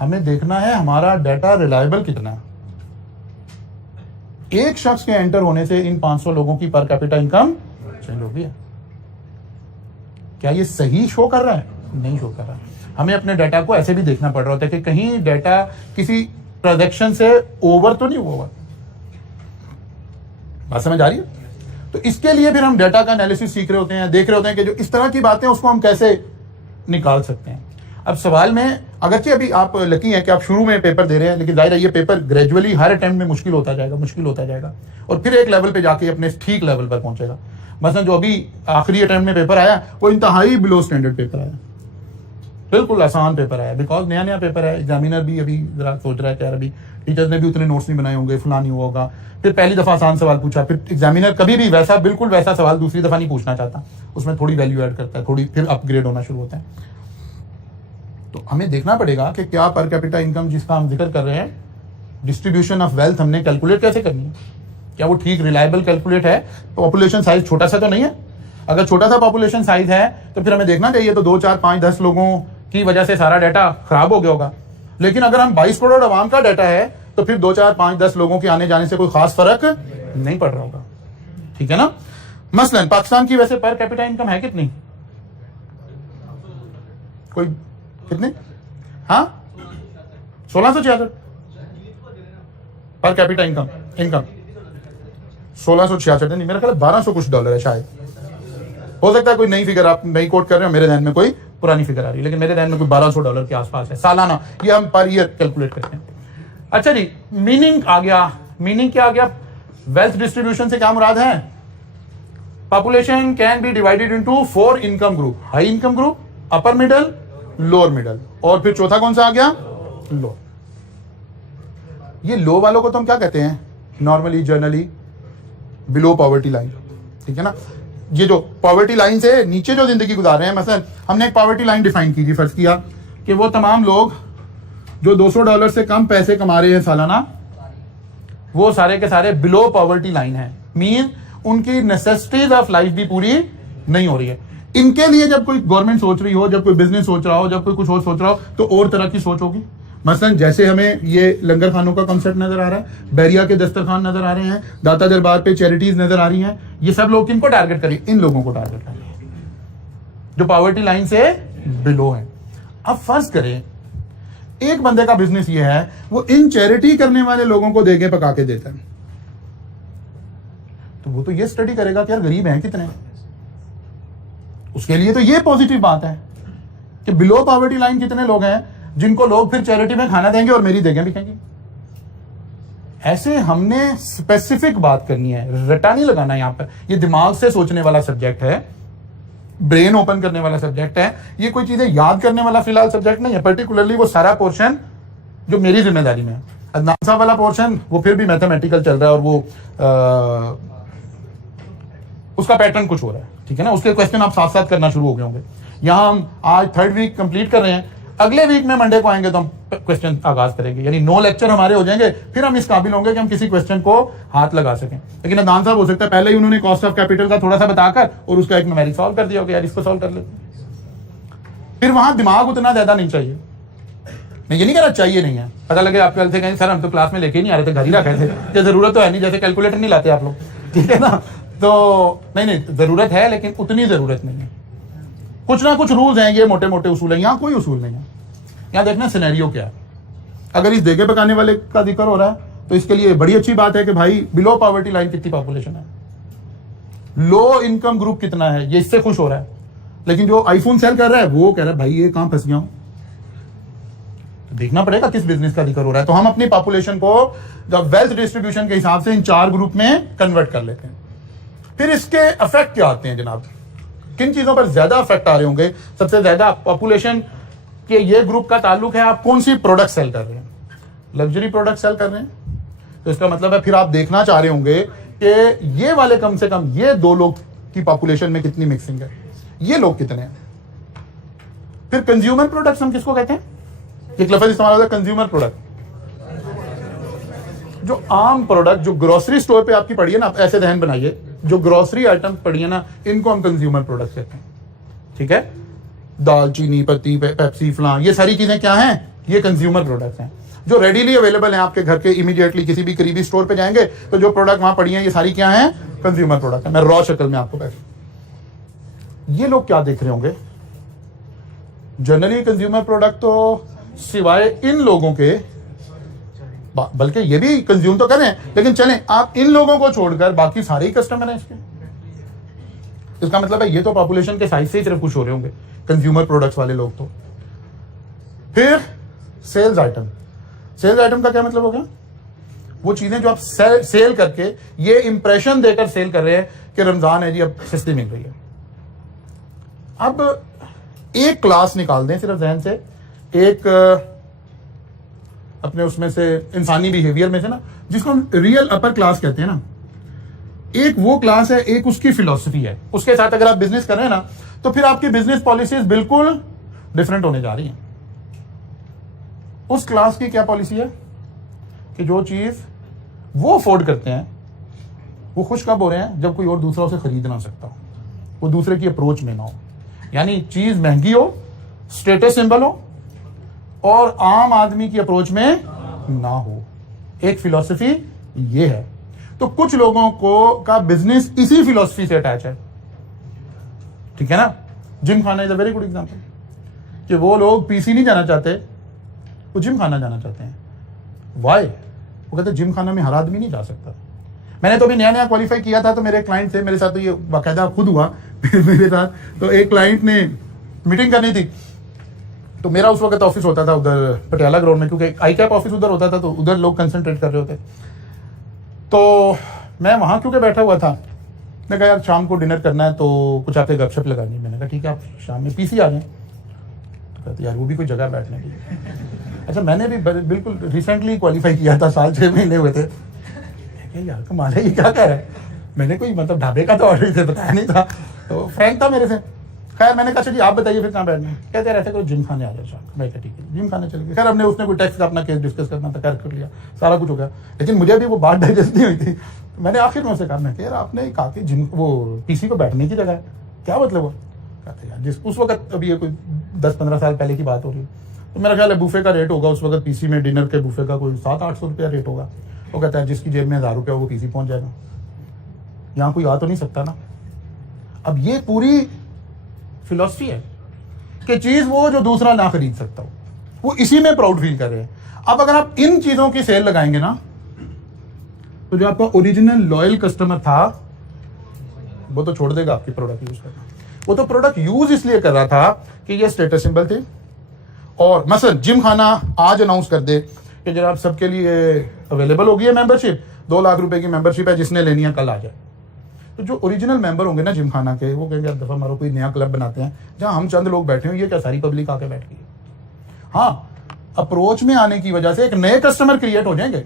हमें देखना है हमारा डाटा रिलायबल कितना है। एक शख्स के एंटर होने से इन 500 लोगों की पर कैपिटा इनकम चेंज हो गई है। क्या ये सही शो कर रहा है? नहीं शो कर रहा है। हमें अपने डाटा को ऐसे भी देखना पड़ रहा होता है कि कहीं डाटा किसी ट्रांजैक्शन से ओवर तो नहीं हुआ। बात समझ आ रही है? तो इसके लिए फिर हम डाटा का एनालिसिस सीख रहे होते हैं, देख रहे होते हैं कि जो इस तरह की बातें उसको हम कैसे निकाल सकते हैं। अब सवाल में, अगरचे अभी आप लकी हैं कि आप शुरू में पेपर दे रहे हैं, लेकिन जाहिर है ये पेपर ग्रेजुअली हर अटेम्प्ट में मुश्किल होता जाएगा और फिर एक लेवल पे जाके अपने ठीक लेवल पर पहुंचेगा। मसलन जो अभी आखिरी अटेम्प्ट में पेपर आया वो इंतहाई बिलो स्टैंडर्ड पेपर आया, बिल्कुल आसान पेपर आया, बिकॉज नया पेपर है। एग्जामिनर भी अभी जरा सोच रहा है कि यार अभी टीचर्स ने भी उतने नोट्स नहीं बनाए होंगे, फलां नहीं हुआ होगा। फिर पहली दफा आसान सवाल पूछा, फिर एग्जामिनर कभी भी वैसा बिल्कुल वैसा सवाल दूसरी दफा नहीं पूछना चाहता, उसमें थोड़ी वैल्यू ऐड करता है, थोड़ी फिर अपग्रेड होना शुरू होता है। तो हमें देखना पड़ेगा कि क्या पर कैपिटा इनकम जिसका हम जिक्र कर रहे हैं, डिस्ट्रीब्यूशन ऑफ वेल्थ हमने कैलकुलेट कैसे करनी है, क्या वो ठीक रिलायबल कैलकुलेट है? पॉपुलेशन साइज छोटा सा तो नहीं है। अगर छोटा सा पॉपुलेशन साइज है तो फिर हमें देखना चाहिए तो 2, 4, 5, 10 लोगों की वजह से सारा डाटा खराब हो गया होगा। लेकिन अगर हम 22 करोड़ अवाम का डाटा है तो फिर 2, 4, 5, 10 लोगों के आने जाने से कोई खास फर्क नहीं पड़ रहा होगा, ठीक है ना। मसलन पाकिस्तान की वैसे पर कैपिटा इनकम है कितनी? कोई कितनी? हाँ 1666 पर कैपिटा इनकम 1666 नहीं, मेरा ख्याल 1200 कुछ डॉलर है शायद, हो सकता है कोई नई फिगर आप नई कोट कर रहे हो, मेरे ध्यान में कोई पुरानी फिगर आ रही है, लेकिन मेरे ध्यान में कोई 1200 डॉलर के आसपास है सालाना, ये हम पर ईयर कैलकुलेट करते हैं। अच्छा जी, मीनिंग आ गया। मीनिंग क्या आ गया? वेल्थ डिस्ट्रीब्यूशन से क्या मुराद है? Population can be divided into 4 income group, high income group, upper middle, lower middle, और फिर चौथा कौन सा आ गया? लो। ये लो वालों को तो हम क्या कहते हैं normally, generally below poverty line, ठीक है ना। ये जो पॉवर्टी लाइन से नीचे जो जिंदगी गुजार रहे हैं, मसलन हमने एक पॉवर्टी लाइन डिफाइन की थी, फर्ज किया कि वो तमाम लोग जो $200 से कम पैसे कमा रहे हैं सालाना, वो सारे के सारे बिलो पॉवर्टी लाइन है। मीन उनकी नेसेसिटीज ऑफ लाइफ भी पूरी नहीं हो रही है। इनके लिए जब कोई गवर्नमेंट सोच रही हो, जब कोई बिजनेस सोच रहा हो, जब कोई कुछ और सोच रहा हो, तो और तरह की सोच होगी। मसलन जैसे हमें ये लंगर खानों का कॉन्सेप्ट नजर आ रहा है, बैरिया के दस्तरखान नजर आ रहे हैं, दाता दरबार पे चैरिटीज नजर आ रही हैं, ये सब लोग किनको टारगेट करिए? इन लोगों को टारगेट करिए जो पॉवर्टी लाइन से बिलो है। अब फर्ज करें एक बंदे का बिजनेस ये है, वो इन चैरिटी करने वाले लोगों को देके पका के देता है, तो वो तो ये स्टडी करेगा कि यार गरीब हैं कितने, उसके लिए तो ये पॉजिटिव बात है कि बिलो पॉवर्टी लाइन कितने लोग हैं जिनको लोग फिर चैरिटी में खाना देंगे और मेरी देंगे भी कहेंगे। ऐसे हमने स्पेसिफिक बात करनी है, रटा नहीं लगाना यहाँ पर। ये दिमाग से सोचने वाला सब्जेक्ट है, ब्रेन ओपन करने वाला सब्जेक्ट है, ये कोई चीजें याद करने वाला फिलहाल सब्जेक्ट नहीं है। पर्टिकुलरली वो सारा पोर्शन जो मेरी जिम्मेदारी में है, अदनान साहब वाला पोर्शन वो फिर भी मैथमेटिकल चल रहा है और वो उसका पैटर्न कुछ हो रहा है, ठीक है ना। उसके क्वेश्चन आप साथ साथ करना शुरू हो गए होंगे। यहाँ हम आज 3rd वीक कंप्लीट कर रहे हैं, अगले वीक में मंडे को आएंगे तो हम क्वेश्चन आगाज करेंगे, यानी 9 लेक्चर हमारे हो जाएंगे, फिर हम इस काबिल होंगे कि हम किसी क्वेश्चन को हाथ लगा सकें। लेकिन अदनान साहब हो सकता है पहले ही उन्होंने कॉस्ट ऑफ कैपिटल का थोड़ा सा बताकर और उसका एक न्यूमेरिक सॉल्व कर दिया होगा, यार इसको सॉल्व कर लेते हैं। फिर वहां दिमाग उतना ज्यादा नहीं चाहिए। मैं ये नहीं कह रहा चाहिए नहीं है, पता लगे आप कल से कहें सर हम तो क्लास में लेके नहीं आ रहे थे, घर ही रखे थे, ये जरूरत तो है नहीं, जैसे कैलकुलेटर नहीं लाते आप लोग, ठीक है ना। तो नहीं जरूरत है, लेकिन उतनी जरूरत नहीं है। कुछ ना कुछ रूल्स हैं, ये मोटे मोटे उसूल हैं, यहाँ कोई उसूल नहीं है। यहाँ देखना सिनेरियो क्या है। अगर इस देगे पकाने वाले का जिक्र हो रहा है तो इसके लिए बड़ी अच्छी बात है कि भाई बिलो पॉवर्टी लाइन कितनी पॉपुलेशन है, लो इनकम ग्रुप कितना है, ये इससे खुश हो रहा है। लेकिन जो आईफोन सेल कर रहा है वो कह रहा है भाई ये कहां फंस गया हूं। देखना पड़ेगा किस बिजनेस का जिक्र हो रहा है। तो हम अपनी पॉपुलेशन को जब वेल्थ डिस्ट्रीब्यूशन के हिसाब से इन 4 ग्रुप में कन्वर्ट कर लेते हैं। फिर इसके इफेक्ट क्या आते हैं जनाब, किन चीजों पर ज्यादा इफेक्ट आ रहे होंगे। सबसे ज्यादा पॉपुलेशन के ये ग्रुप का ताल्लुक है आप कौन सी प्रोडक्ट सेल कर रहे हैं। लग्जरी प्रोडक्ट सेल कर रहे हैं तो इसका मतलब है फिर आप देखना चाह रहे होंगे कि ये वाले कम से कम ये 2 लोग की पॉपुलेशन में कितनी मिक्सिंग है, ये लोग कितने हैं। फिर कंज्यूमर प्रोडक्ट्स हम किसको कहते हैं, एक लफ्ज इस्तेमाल होता है कंज्यूमर प्रोडक्ट। जो आम प्रोडक्ट जो ग्रोसरी स्टोर पे आपकी पड़ी है ना, आप ऐसे ध्यान बनाइए, जो ग्रोसरी आइटम पड़ी है ना, इनको हम कंज्यूमर प्रोडक्ट कहते हैं, ठीक है। दाल, चीनी, पत्ती, पेप्सी, फलां, ये सारी चीजें क्या हैं, ये कंज्यूमर प्रोडक्ट्स हैं जो रेडीली अवेलेबल हैं आपके घर के इमीडिएटली किसी भी करीबी स्टोर पे जाएंगे तो जो प्रोडक्ट वहां पड़ी हैं ये सारी क्या हैं, कंज्यूमर प्रोडक्ट है। मैं रॉ शक्ल में आपको ये लोग क्या देख रहे होंगे, जनरली कंज्यूमर प्रोडक्ट तो सिवाय इन लोगों के, बल्कि ये भी कंज्यूम तो करें, लेकिन चलें आप इन लोगों को छोड़कर बाकी सारे ही कस्टमर हैं इसके। इसका मतलब है ये तो पॉपुलेशन के साइज से ही सिर्फ खुश हो रहे होंगे कंज्यूमर प्रोडक्ट्स वाले लोग तो। फिर सेल्स आइटम, सेल्स आइटम का क्या मतलब हो गया, वो चीजें जो आप सेल करके ये इंप्रेशन देकर सेल कर रहे हैं कि रमजान है जी अब सस्ती मिल रही है। अब एक क्लास निकाल दें सिर्फ जहन से, एक अपने उसमें से इंसानी बिहेवियर में से ना, जिसको हम रियल अपर क्लास कहते हैं ना, एक वो क्लास है, एक उसकी फिलॉसफी है। उसके साथ अगर आप बिजनेस कर रहे हैं ना तो फिर आपकी बिजनेस पॉलिसीज बिल्कुल डिफरेंट होने जा रही हैं। उस क्लास की क्या पॉलिसी है कि जो चीज वो अफोर्ड करते हैं वो खुश कब हो रहे हैं, जब कोई और दूसरा उसे खरीद ना सकता हो, वो दूसरे की अप्रोच में ना हो, यानी चीज महंगी हो, स्टेटस सिंबल हो और आम आदमी की अप्रोच में ना हो। एक फिलॉसफी ये है। तो कुछ लोगों को का बिजनेस इसी फिलॉसफी से अटैच है, ठीक है ना। जिम खाना is a very good example कि वो लोग पीसी नहीं जाना चाहते, वो जिम खाना जाना चाहते हैं। वाई? वो कहते जिम खाना में हर आदमी नहीं जा सकता। मैंने तो अभी नया नया क्वालिफाई किया था तो मेरे क्लाइंट थे, मेरे साथ तो ये बाकायदा खुद हुआ मेरे साथ। तो एक क्लाइंट ने मीटिंग करनी थी, तो मेरा उस वक्त ऑफिस होता था उधर पटियाला ग्राउंड में, क्योंकि आई कैप ऑफिस उधर होता था तो उधर लोग कंसंट्रेट कर रहे होते। तो मैं वहां क्योंकि बैठा हुआ था, मैं कहा यार शाम को डिनर करना है तो कुछ आपसे गपशप लगानी है। मैंने कहा ठीक है आप शाम में पीसी आ जाएं। तो कहते यार वो भी कोई जगह बैठने की। अच्छा मैंने भी बिल्कुल रिसेंटली क्वालिफाई किया था, साल 6 महीने हुए थे। यार कमाल है, ये क्या कह रहा है। मैंने कोई मतलब ढाबे का तो ऑर्डर से बताया नहीं था, तो फ्रैंक था मेरे से। खैर मैंने कहा जी आप बताइए फिर कहाँ बैठना है। कहते रहते कोई जिम खाने आ जाओ शाम। मैं कहा ठीक है जिम खाने चले गए। खैर हमने उसने कोई टैक्स का अपना केस डिस्कस करना था, कर लिया, सारा कुछ हो गया। लेकिन मुझे अभी वो बात डाइजेस्ट नहीं हुई थी। मैंने आखिर में उसे कहा, मैं यार आपने कहा कि जिम वो पीसी को बैठने की जगह है, क्या मतलब वो। कहते यार जिस उस वक्त अभी ये कोई 10-15 साल पहले की बात हो रही है, तो मेरा ख्याल है बूफे का रेट होगा उस वक्त पीसी में, डिनर के बूफे का कोई 700-800 रुपया रेट होगा। वो कहता है जिसकी जेब में 1000 रुपया वो पीसी पहुंच जाएगा, यहाँ कोई आ तो नहीं सकता ना। अब ये पूरी फिलॉसफी है कि चीज वो जो दूसरा ना खरीद सकता हो, वो इसी में प्राउड फील कर रहे हैं। अब अगर आप इन चीजों की सेल लगाएंगे ना, तो जो आपका ओरिजिनल लॉयल कस्टमर था वो तो छोड़ देगा आपकी प्रोडक्ट यूज करना। वो तो प्रोडक्ट यूज इसलिए कर रहा था कि ये स्टेटस सिंबल थे। और मसलन जिम खाना आज अनाउंस कर दे कि जनाब सबके लिए अवेलेबल होगी है मेंबरशिप, 2 लाख रुपए की मेंबरशिप है, जिसने लेनी है कल आ जाए। तो जो ओरिजिनल मेंबर होंगे ना जिम खाना के, वो कहेंगे दफा हमारा कोई नया क्लब बनाते हैं जहां हम चंद लोग बैठे हो, ये क्या सारी पब्लिक आके बैठ गई। हाँ, अप्रोच में आने की वजह से एक नए कस्टमर क्रिएट हो जाएंगे,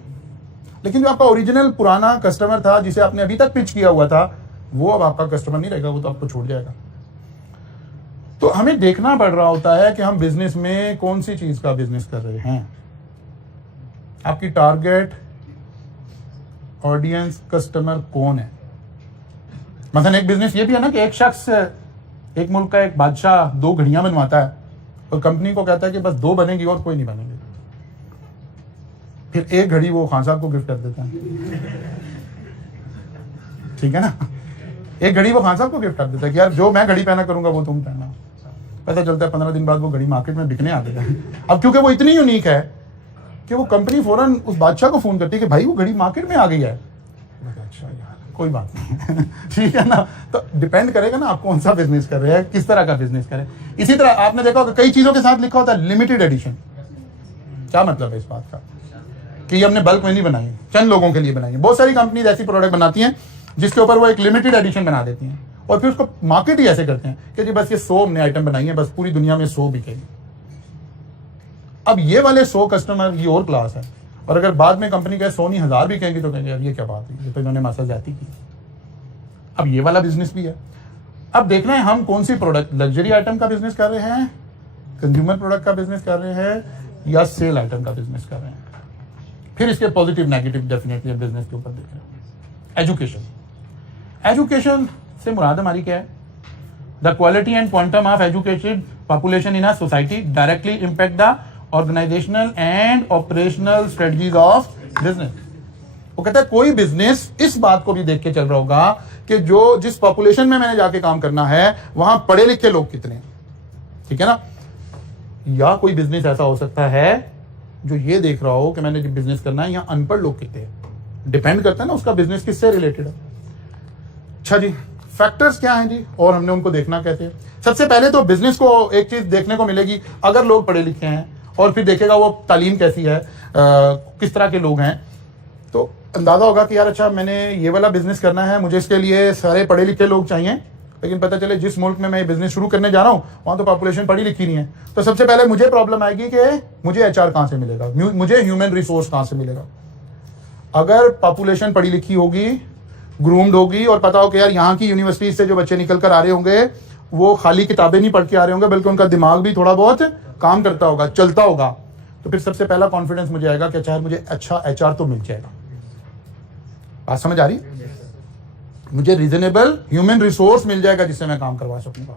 लेकिन जो आपका ओरिजिनल पुराना कस्टमर था जिसे आपने अभी तक पिच किया हुआ था, वो अब आपका कस्टमर नहीं रहेगा, वो तो आपको छोड़ जाएगा। तो हमें देखना पड़ रहा होता है कि हम बिजनेस में कौन सी चीज का बिजनेस कर रहे हैं। आपकी टारगेट ऑडियंस कस्टमर कौन है। मतलब एक बिजनेस ये भी है ना कि एक शख्स, एक मुल्क का एक बादशाह 2 घड़ियां बनवाता है और कंपनी को कहता है कि बस 2 बनेगी और कोई नहीं बनेगी, फिर 1 घड़ी वो खान साहब को गिफ्ट कर देता है, ठीक है ना। 1 घड़ी वो खान साहब को गिफ्ट कर देता है कि यार जो मैं घड़ी पहना करूंगा वो तुम पहना। पता चलता है 15 दिन बाद वो घड़ी मार्केट में बिकने आ गया है। अब क्योंकि वो इतनी यूनिक है कि वो कंपनी फौरन उस बादशाह को फोन करती है कि भाई वो घड़ी मार्केट में आ गई है। अच्छा यार कोई बात नहीं ठीक है ना। तो डिपेंड करेगा ना आप कौन सा बिजनेस कर रहे हैं, किस तरह का बिजनेस करें। इसी तरह आपने देखा होगा कई चीजों के साथ लिखा होता है लिमिटेड एडिशन। क्या मतलब है इस बात का कि ये हमने बल्क में नहीं बनाई, चंद लोगों के लिए बनाई है। बहुत सारी कंपनीज ऐसी प्रोडक्ट बनाती हैं जिसके ऊपर वो एक लिमिटेड एडिशन बना देती हैं और फिर उसको मार्केट ही ऐसे करते हैं कि जी बस ये 100 हमने आइटम बनाई है, बस पूरी दुनिया में 100 बिकेगी। अब ये वाले 100 कस्टमर ये और क्लास है, और अगर बाद में कंपनी कहे 100 नहीं 1000 भी कहेंगे तो कहेंगे यार ये क्या बात है, ये तो इन्होंने मासा जाती की। अब ये वाला बिजनेस भी है। अब देखना है हम कौन सी प्रोडक्ट, लग्जरी आइटम का बिजनेस कर रहे हैं, कंज्यूमर प्रोडक्ट का बिजनेस कर रहे हैं, या सेल आइटम का बिजनेस कर रहे हैं। फिर इसके पॉजिटिव नेगेटिव डेफिनेटली बिजनेस के ऊपर देख रहे हैं। एजुकेशन, एजुकेशन से मुराद हमारी क्या है? The quality and quantum of educated population in a society directly impact the organisational and operational strategies of business. वो कहता है कोई बिजनेस इस बात को भी देख के चल रहा होगा कि जो जिस पॉपुलेशन में मैंने जाके काम करना है वहां पढ़े लिखे लोग कितने हैं, ठीक है ना। या कोई बिजनेस ऐसा हो सकता है जो ये देख रहा हो कि मैंने जो बिजनेस करना है यहाँ अनपढ़ लोग कितने हैं। डिपेंड करता है ना उसका बिजनेस किससे रिलेटेड है। अच्छा जी, फैक्टर्स क्या हैं जी, और हमने उनको देखना कैसे है। सबसे पहले तो बिजनेस को एक चीज देखने को मिलेगी, अगर लोग पढ़े लिखे हैं, और फिर देखेगा वो तालीम कैसी है, किस तरह के लोग हैं, तो अंदाजा होगा कि यार अच्छा मैंने ये वाला बिजनेस करना है, मुझे इसके लिए सारे पढ़े लिखे लोग चाहिए। लेकिन पता चले जिस मुल्क में मैं ये बिजनेस शुरू करने जा रहा हूँ वहां तो पॉपुलेशन पढ़ी लिखी नहीं है, तो सबसे पहले मुझे प्रॉब्लम आएगी कि मुझे एचआर कहां से मिलेगा, मुझे ह्यूमन रिसोर्स कहां से मिलेगा। अगर पॉपुलेशन पढ़ी लिखी होगी, ग्रूम्ड होगी, और पता हो कि यार यहाँ की यूनिवर्सिटी से जो बच्चे निकल कर आ रहे होंगे वो खाली किताबें नहीं पढ़ के आ रहे होंगे, बल्कि उनका दिमाग भी थोड़ा बहुत काम करता होगा, चलता होगा, तो फिर सबसे पहला कॉन्फिडेंस मुझे आएगा कि अच्छा मुझे अच्छा एचआर तो मिल जाएगा। बात समझ आ रही? मुझे रीजनेबल ह्यूमन रिसोर्स मिल जाएगा जिससे मैं काम करवा सकूंगा।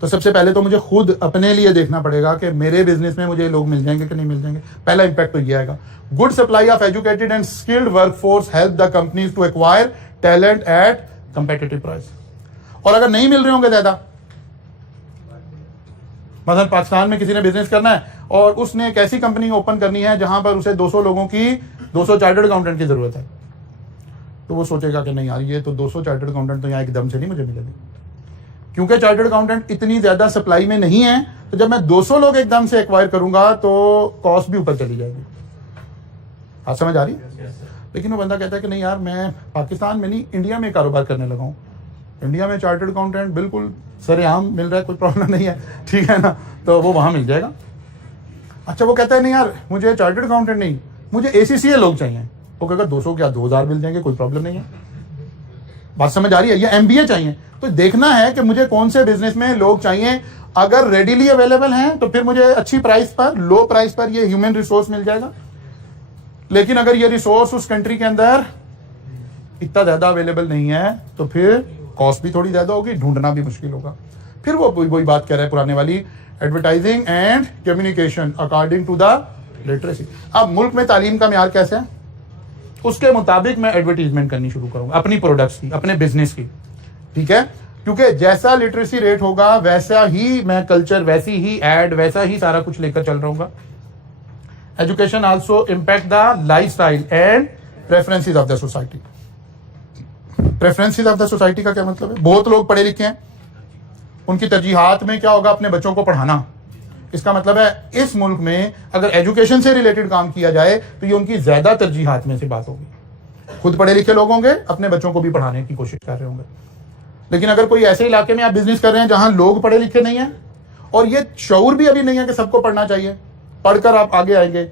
तो सबसे पहले तो मुझे खुद अपने लिए देखना पड़ेगा कि मेरे बिजनेस में मुझे लोग मिल जाएंगे कि नहीं मिल जाएंगे। पहला इंपैक्ट तो ये आएगा। Good supply of educated and skilled workforce help the companies to acquire talent at competitive price. और अगर नहीं मिल रहे होंगे ज्यादा, मतलब पाकिस्तान में किसी ने बिजनेस करना है और उसने एक ऐसी कंपनी ओपन करनी है जहां पर उसे 200 लोगों की 200 चार्टर्ड अकाउंटेंट की जरूरत है, तो वो सोचेगा कि नहीं यार ये तो 200 चार्टर्ड अकाउंटेंट तो यहाँ एकदम से नहीं मुझे मिलेगी, क्योंकि चार्टर्ड अकाउंटेंट इतनी ज्यादा सप्लाई में नहीं है। तो जब मैं 200 लोग एकदम से एक्वायर करूंगा तो कॉस्ट भी ऊपर चली जाएगी। आप समझ आ रही? लेकिन वो बंदा कहता है कि नहीं यार मैं पाकिस्तान में नहीं इंडिया में कारोबार करने लगा हूँ, इंडिया में चार्टर्ड अकाउंटेंट बिल्कुल सरेआम मिल रहा है, कोई प्रॉब्लम नहीं है, ठीक है ना, तो वो वहां मिल जाएगा। अच्छा वो कहता है नहीं यार मुझे चार्टर्ड अकाउंटेंट नहीं, मुझे ACCA लोग चाहिए, वो कहेगा 200 क्या 2000 मिल जाएंगे, कोई प्रॉब्लम नहीं है। बात समझ आ रही है? ये MBA चाहिए। तो देखना है कि मुझे कौन से बिजनेस में लोग चाहिए। अगर रेडिली अवेलेबल हैं तो फिर मुझे अच्छी प्राइस पर, लो प्राइस पर ये ह्यूमन रिसोर्स मिल जाएगा। लेकिन अगर ये रिसोर्स उस कंट्री के अंदर इतना ज्यादा अवेलेबल नहीं है तो फिर कॉस्ट भी थोड़ी ज्यादा होगी, ढूंढना भी मुश्किल होगा। फिर वो वही बात कह रहे हैं पुराने वाली, advertising and communication according to the literacy. अब मुल्क में तालीम का म्यार कैसे है, उसके मुताबिक मैं एडवर्टीजमेंट करनी शुरू करूंगा अपनी प्रोडक्ट्स की, अपने बिजनेस की, ठीक है। क्योंकि जैसा लिटरेसी रेट होगा वैसा ही मैं कल्चर, वैसी ही एड, वैसा ही सारा कुछ लेकर चल रहा हूँ। Education also impact the lifestyle and preferences of the society. Preferences of the society का क्या मतलब है? बहुत लोग पढ़े लिखे हैं, उनकी तरजीहात में क्या होगा, अपने बच्चों को पढ़ाना, इसका मतलब है इस मुल्क में अगर एजुकेशन से रिलेटेड काम किया जाए तो ये उनकी ज्यादा तरजीहात में से बात होगी। खुद पढ़े लिखे लोग होंगे, अपने बच्चों को भी पढ़ाने की कोशिश कर रहे होंगे। लेकिन अगर कोई ऐसे इलाके में आप बिजनेस कर रहे हैं जहां लोग पढ़े लिखे नहीं है और ये शऊर भी अभी नहीं है कि सबको पढ़ना चाहिए, पढ़कर आप आगे आएंगे,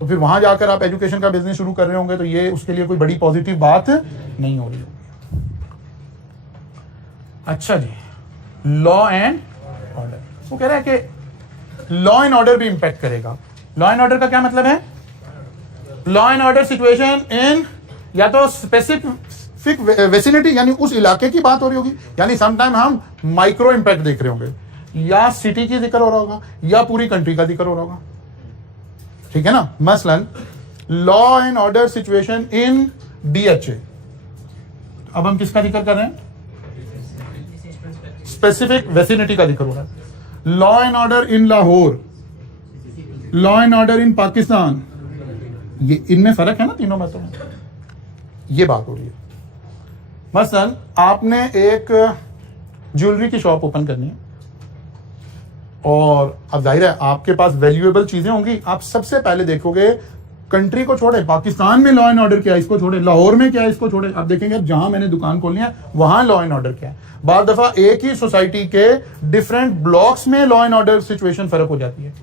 तो फिर वहां जाकर आप एजुकेशन का बिजनेस शुरू कर रहे होंगे, तो ये उसके लिए कोई बड़ी पॉजिटिव बात नहीं हो रही होगी। अच्छा जी, लॉ एंड ऑर्डर, वो कह रहा है कि लॉ एंड ऑर्डर भी इंपैक्ट करेगा। लॉ एंड ऑर्डर का क्या मतलब है? Law and order situation in या तो स्पेसिफिक वेसिनिटी यानी उस इलाके की बात हो रही होगी, यानी समटाइम हम माइक्रो इंपैक्ट देख रहे होंगे, या सिटी की जिक्र हो रहा होगा, या पूरी कंट्री का जिक्र हो रहा होगा। ठीक है ना? मसलन law and order situation in DHA, अब हम किसका जिक्र कर रहे हैं? स्पेसिफिक वेसिनिटी का जिक्र हो रहा है। Law and order in Lahore, law and order in Pakistan, ये इनमें फर्क है ना तीनों में, तो ये बात हो रही है। मसलन आपने एक ज्वेलरी की शॉप ओपन करनी है और अब जाहिर है आपके पास वैल्यूएबल चीजें होंगी, आप सबसे पहले देखोगे कंट्री को छोड़े, पाकिस्तान में लॉ एंड ऑर्डर क्या है इसको छोड़े, लाहौर में क्या है इसको छोड़े, आप देखेंगे जहां मैंने दुकान खोलनी है वहां लॉ एंड ऑर्डर क्या है। बाद दफा एक ही सोसाइटी के डिफरेंट ब्लॉक्स में लॉ एंड ऑर्डर सिचुएशन फर्क हो जाती है।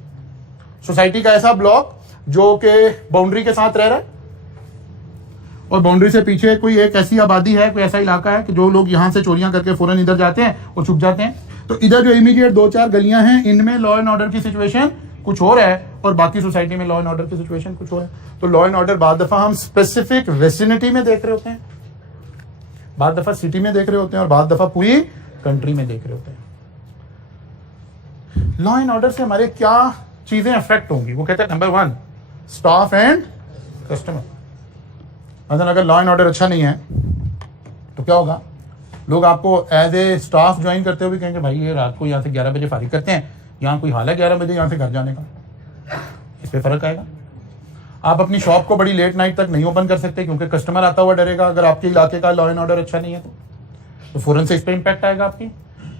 सोसाइटी का ऐसा ब्लॉक जो कि बाउंड्री के साथ रह रहा है और बाउंड्री से पीछे कोई एक ऐसी आबादी है, कोई ऐसा इलाका है कि जो लोग यहां से चोरियां करके फौरन इधर जाते हैं और छुप जाते हैं, तो इधर जो इमीडिएट 2-4 गलियां हैं इनमें लॉ एंड ऑर्डर की सिचुएशन कुछ और है और बाकी सोसाइटी में लॉ एंड ऑर्डर की सिचुएशन कुछ और है। तो लॉ एंड ऑर्डर बाद दफा हम स्पेसिफिक वेसिनिटी में देख रहे होते हैं, बाद दफा सिटी में देख रहे होते हैं और बाद दफा पूरी कंट्री में देख रहे होते हैं। लॉ एंड ऑर्डर से हमारे क्या चीजें अफेक्ट होंगी? वो कहते हैं नंबर 1 स्टाफ एंड कस्टमर। मतलब अगर लॉ एंड ऑर्डर अच्छा नहीं है तो क्या होगा? लोग आपको एज ए स्टाफ ज्वाइन करते हुए कहेंगे भाई ये रात को यहाँ से 11 बजे फारिग करते हैं, यहाँ कोई हाल है 11 बजे यहाँ से घर जाने का, इस पे फर्क आएगा। आप अपनी शॉप को बड़ी लेट नाइट तक नहीं ओपन कर सकते क्योंकि कस्टमर आता हुआ डरेगा अगर आपके इलाके का लॉ एंड ऑर्डर अच्छा नहीं है तो फौरन से इस पे इम्पैक्ट आएगा आपकी।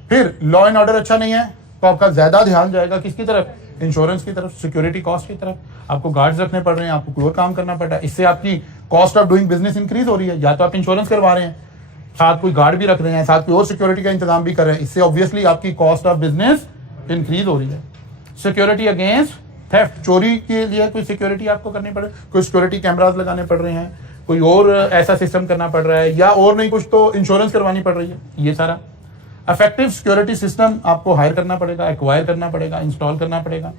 फिर लॉ एंड ऑर्डर अच्छा नहीं है तो आपका ज्यादा ध्यान जाएगा किसकी तरफ? इंश्योरेंस की तरफ, सिक्योरिटी कॉस्ट की तरफ। आपको गार्ड्स रखने पड़ रहे हैं, आपको कोई और काम करना पड़ रहा है, इससे आपकी cost of doing business increase हो रही है। या तो आप इंश्योरेंस करवा रहे हैं, साथ कोई गार्ड भी रख रहे हैं, साथ कोई और सिक्योरिटी का इंतजाम भी कर रहे हैं, इससे ऑब्वियसली आपकी कॉस्ट ऑफ बिजनेस इंक्रीज हो रही है। सिक्योरिटी अगेंस्ट थेफ्ट, चोरी के लिए कोई सिक्योरिटी आपको करनी पड़े, कोई सिक्योरिटी कैमरास लगाने पड़ रहे हैं, कोई और ऐसा सिस्टम करना पड़ रहा है, या और नहीं कुछ तो इंश्योरेंस करवानी पड़ रही है। ये सारा इफेक्टिव सिक्योरिटी सिस्टम आपको हायर करना पड़ेगा, एक्वायर करना पड़ेगा, इंस्टॉल करना पड़ेगा।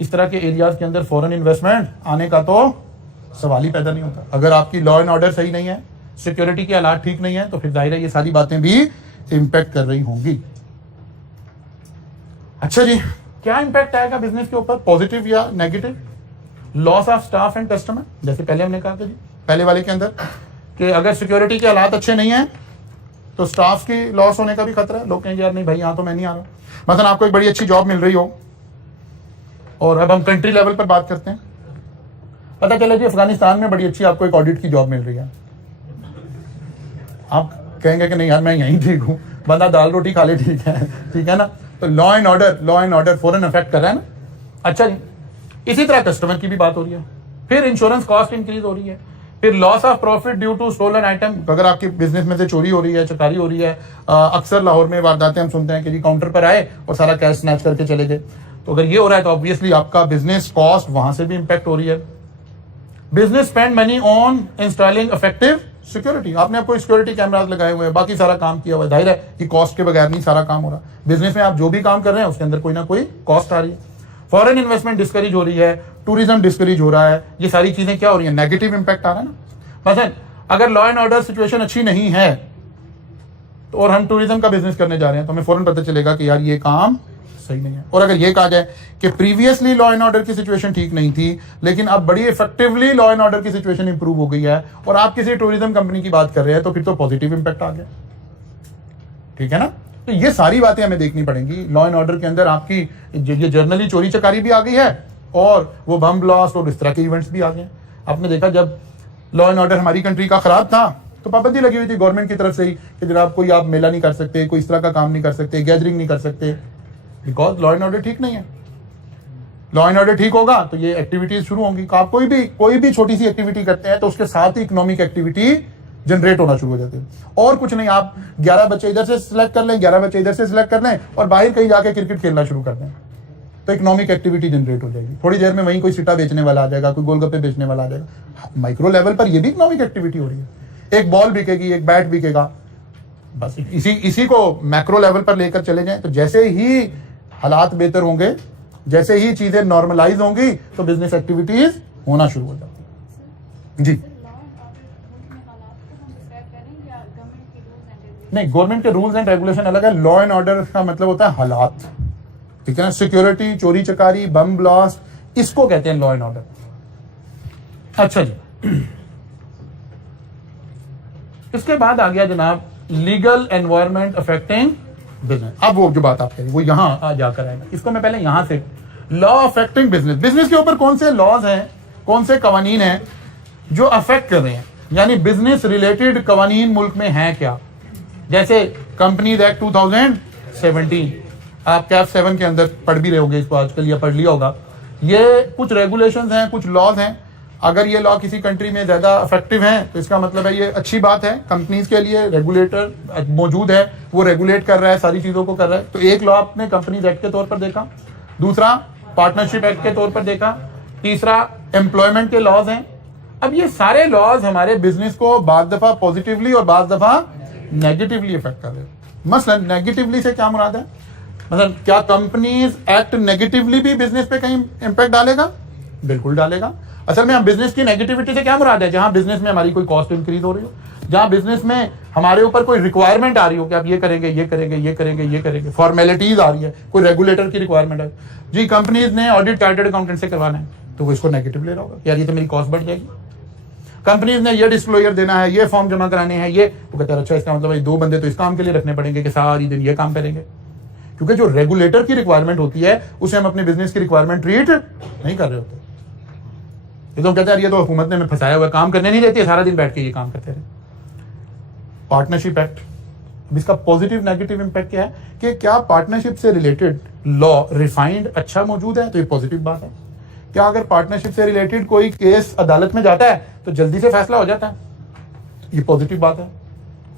इस तरह के एरियाज के अंदर फॉरेन इन्वेस्टमेंट आने का तो सवाल ही पैदा नहीं होता। अगर आपकी लॉ एंड ऑर्डर सही नहीं है, सिक्योरिटी के हालात ठीक नहीं है, तो फिर जाहिर है ये सारी बातें भी इंपैक्ट कर रही होंगी। अच्छा जी, क्या इंपैक्ट आएगा बिजनेस के ऊपर, पॉजिटिव या negative? Loss of staff and customer, जैसे पहले हमने कहा था जी पहले वाले के अंदर कि अगर सिक्योरिटी के हालात अच्छे नहीं है तो स्टाफ की लॉस होने का भी खतरा है। लोग कहेंगे यार नहीं भाई यहाँ तो मैं नहीं आ रहा। मतलब आपको एक बड़ी अच्छी जॉब मिल रही हो और अब हम कंट्री लेवल पर बात करते हैं, पता चला जी अफगानिस्तान में बड़ी अच्छी आपको एक ऑडिट की जॉब मिल रही है। आप कहेंगे कि नहीं यार मैं यहीं ठीक हूँ, बंदा दाल रोटी खा ले ठीक है ना। तो लॉ एंड ऑर्डर फौरन अफेक्ट कर रहा है ना। अच्छा जी, इसी तरह कस्टमर की भी बात हो रही है। फिर इंश्योरेंस कॉस्ट इंक्रीज हो रही है। फिर loss of profit due to stolen item, अगर आपकी बिजनेस में से चोरी हो रही है, चकारी हो रही है, अक्सर लाहौर में वारदातें हम सुनते हैं कि जी काउंटर पर आए और सारा कैश स्नैच करके चले गए। तो अगर ये हो रहा है तो ऑब्वियसली आपका बिजनेस कॉस्ट वहां से भी इंपैक्ट हो रही है। Business spend money on installing effective security, आपने कोई सिक्योरिटी कैमरास लगाए हुए हैं, बाकी सारा काम किया हुआ है, जाहिर है कि कॉस्ट के बगैर नहीं सारा काम हो रहा। बिजनेस में आप जो भी काम कर रहे हैं उसके अंदर कोई ना कोई कॉस्ट आ रही है। फॉरेन इन्वेस्टमेंट डिस्करेज हो रही है, टूरिज्म डिस्करेज हो रहा है, ये सारी चीजें क्या हो रही है? नेगेटिव इंपैक्ट आ रहा है ना। मतलब अगर लॉ एंड ऑर्डर सिचुएशन अच्छी नहीं है तो और हम टूरिज्म का बिजनेस करने जा रहे हैं तो हमें फौरन पता चलेगा कि यार ये काम सही नहीं है। और अगर ये कहा जाए कि प्रीवियसली लॉ एंड ऑर्डर की सिचुएशन ठीक नहीं थी लेकिन अब बड़ी इफेक्टिवली लॉ एंड ऑर्डर की सिचुएशन इंप्रूव हो गई है और आप किसी टूरिज्म कंपनी की बात कर रहे हैं तो फिर तो पॉजिटिव इंपैक्ट आ गया। ठीक है ना। तो ये सारी बातें हमें देखनी पड़ेंगी। लॉ एंड ऑर्डर के अंदर आपकी ये जर्नली चोरी चकारी भी आ गई है और वो बम ब्लास्ट और इस तरह के इवेंट्स भी आ गए। आपने देखा जब लॉ एंड ऑर्डर हमारी कंट्री का खराब था तो पाबंदी लगी हुई थी गवर्नमेंट की तरफ से ही कि जनाब कोई आप मेला नहीं कर सकते, कोई इस तरह का काम नहीं कर सकते, गैदरिंग नहीं कर सकते। बिकॉज लॉ एंड ऑर्डर ठीक नहीं है। लॉ एंड ऑर्डर ठीक होगा तो ये एक्टिविटीज शुरू होंगी। आप कोई भी छोटी सी एक्टिविटी करते हैं तो उसके साथ ही इकोनॉमिक एक्टिविटी जनरेट होना शुरू हो जाती है। और कुछ नहीं, आप 11 बच्चे इधर से सिलेक्ट कर लें, 11 बच्चे इधर से सिलेक्ट कर लें और बाहर कहीं जाके क्रिकेट खेलना शुरू कर दें, तो इकोनॉमिक एक्टिविटी जनरेट हो जाएगी। थोड़ी देर में वहीं कोई सिटा बेचने वाला आ जाएगा, कोई गोलगप्पे बेचने वाला आ जाएगा। माइक्रो लेवल पर ये भी इकोनॉमिक एक्टिविटी हो रही है। एक बॉल बिकेगी, एक बैट बिकेगा, बस इसी को मैक्रो लेवल पर लेकर चले जाएं तो जैसे ही हालात बेहतर होंगे, जैसे ही चीजें नॉर्मलाइज होंगी तो बिजनेस एक्टिविटीज होना शुरू हो जाती जी। नहीं, गवर्नमेंट के रूल्स एंड रेगुलेशन अलग है। लॉ एंड ऑर्डर का मतलब होता है हालात, ठीक है ना। सिक्योरिटी, चोरी चकारी, बम ब्लास्ट, इसको कहते हैं लॉ एंड ऑर्डर। अच्छा जी, इसके बाद आ गया जनाब लीगल एनवायरमेंट अफेक्टिंग बिजनेस। अब वो जो बात आप कह रहे वो यहां आ जाकर आएगा। इसको मैं पहले यहां से, लॉ अफेक्टिंग बिजनेस, बिजनेस के ऊपर कौन से लॉज हैं, कौन से कवानीन हैं जो अफेक्ट कर रहे हैं, यानी बिजनेस रिलेटेड कवानीन मुल्क में हैं क्या। जैसे कंपनीज एक्ट 2017, आप कैप 7 के अंदर पढ़ भी रहे होंगे इसको आजकल, या पढ़ लिया होगा। ये कुछ रेगुलेशंस हैं, कुछ लॉज हैं। अगर ये लॉ किसी कंट्री में ज्यादा इफेक्टिव हैं तो इसका मतलब है ये अच्छी बात है कंपनीज के लिए। रेगुलेटर मौजूद है, वो रेगुलेट कर रहा है, सारी चीजों को कर रहा है। तो एक लॉ आपने कंपनीज एक्ट के तौर पर देखा, दूसरा पार्टनरशिप एक्ट के तौर पर देखा, तीसरा एम्प्लॉयमेंट के लॉज हैं। अब ये सारे लॉज हमारे बिजनेस को बाद दफा पॉजिटिवली और बाद दफा नेगेटिवली इफेक्ट कर रहे हैं। मसलन नेगेटिवली से क्या मुराद है, मतलब क्या कंपनीज एक्ट नेगेटिवली भी बिजनेस पे कहीं इंपैक्ट डालेगा? बिल्कुल डालेगा। असल में हम बिजनेस की नेगेटिविटी से क्या मुराद है, जहां बिजनेस में हमारी कोई कॉस्ट इंक्रीज हो रही हो, जहां बिजनेस में हमारे ऊपर कोई रिक्वायरमेंट आ रही हो कि आप ये करेंगे, ये करेंगे, ये करेंगे, ये करेंगे, फॉर्मेलिटीज आ रही है, कोई रेगुलेटर की रिक्वायरमेंट है जी, कंपनीज ने ऑडिट चार्टर्ड अकाउंटेंट से करवाना है, तो वो इसको नेगेटिव ले रहा होगा, यार ये तो मेरी कॉस्ट बढ़ जाएगी। कंपनीज ने ये डिस्क्लोजर देना है, ये फॉर्म जमा कराने हैं, ये वो कहता है अच्छा इसका मतलब 2 बंदे तो इस काम के लिए रखने पड़ेंगे कि सारी दिन ये काम करेंगे, क्योंकि जो रेगुलेटर की रिक्वायरमेंट होती है उसे हम अपने बिजनेस की रिक्वायरमेंट ट्रीट नहीं कर रहे होते। ये तो कहते हैं ये तो हुकूमत ने हमें फंसाया हुआ, काम करने नहीं देती है, सारा दिन बैठ के ये काम करते रहे। पार्टनरशिप एक्ट, इसका पॉजिटिव नेगेटिव इंपैक्ट क्या है कि क्या पार्टनरशिप से रिलेटेड लॉ रिफाइंड अच्छा मौजूद है, तो ये पॉजिटिव बात है। क्या अगर पार्टनरशिप से रिलेटेड कोई केस अदालत में जाता है तो जल्दी से फैसला हो जाता है, ये पॉजिटिव बात है।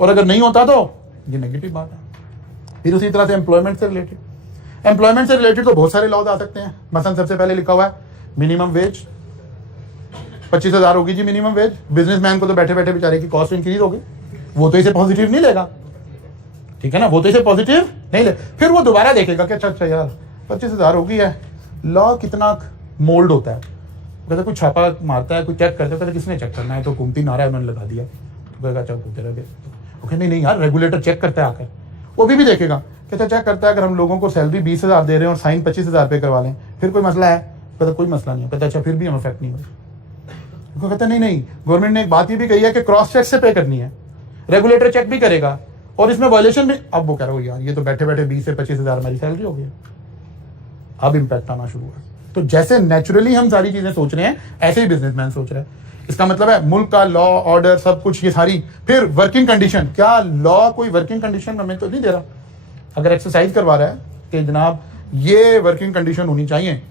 और अगर नहीं होता तो ये नेगेटिव बात है। फिर उसी तरह से एम्प्लॉयमेंट से रिलेटेड तो बहुत सारे लॉज आ सकते हैं। मसलन सबसे पहले लिखा हुआ है मिनिमम वेज 25,000 होगी जी मिनिमम वेज। बिजनेसमैन को तो बैठे बैठे बेचारे की कॉस्ट इंक्रीज होगी, वो तो इसे पॉजिटिव नहीं लेगा, ठीक है ना, वो तो इसे पॉजिटिव नहीं ले। फिर वो दोबारा देखेगा कि अच्छा यार 25,000 होगी है, लॉ कितना मोल्ड होता है, कहता कोई छापा मारता है, कोई चेक करता है, कहता किसने चेक करना है, तो कुमती नारा है उन्होंने लगा दिया, तो कहेगा अच्छा तेरा भी, ओके नहीं यार रेगुलेटर चेक करता है आकर, वो भी देखेगा, कहता चेक करता है अगर हम लोगों को सैलरी 20,000 दे रहे हैं और साइन 25,000 पे करवा लें फिर कोई मसला है, कहता कोई मसला नहीं है, कहता अच्छा फिर भी हम इफेक्ट नहीं हुआ, कहता नहीं गवर्नमेंट ने एक बात ये भी कही है कि क्रॉस चेक से पे करनी है, रेगुलेटर चेक भी करेगा और इसमें वायलेशन भी। अब वो कह रहा हो यार ये तो बैठे बैठे 20 से 25,000 हमारी सैलरी हो गई, अब इंपैक्ट आना शुरू हुआ। तो जैसे नेचुरली हम सारी चीजें सोच रहे हैं ऐसे ही बिजनेसमैन सोच रहे हैं। इसका मतलब है मुल्क का लॉ ऑर्डर सब कुछ ये सारी। फिर वर्किंग कंडीशन, क्या लॉ कोई वर्किंग कंडीशन हमें तो नहीं दे रहा, अगर एक्सरसाइज करवा रहा है कि जनाब ये वर्किंग कंडीशन होनी चाहिए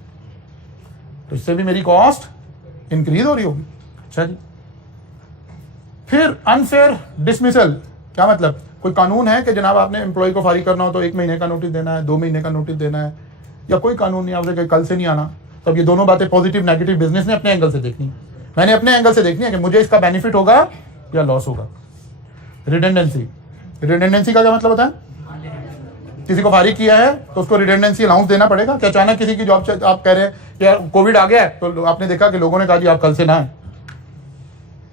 तो इससे भी मेरी कॉस्ट इंक्रीज हो रही होगी। अच्छा जी, फिर अनफेयर डिसमिसल, क्या मतलब, कोई कानून है कि जनाब आपने एम्प्लॉय को फारिग करना हो तो 1 महीने का नोटिस देना है, 2 महीने का नोटिस देना है, या कोई कानून नहीं, आपसे कल से नहीं आना। तब ये दोनों बातें पॉजिटिव नेगेटिव बिजनेस ने अपने एंगल से देखनी है, मैंने अपने एंगल से देखनी है कि मुझे इसका बेनिफिट होगा या लॉस होगा। रिडेंडेंसी का क्या मतलब होता है, किसी को फारिग किया है तो उसको रिडेंडेंसी अलाउंस देना पड़ेगा। क्या अचानक किसी की जॉब आप कह रहे हैं यार कोविड आ गया है तो आपने देखा कि लोगों ने कहा जी आप कल से ना आए,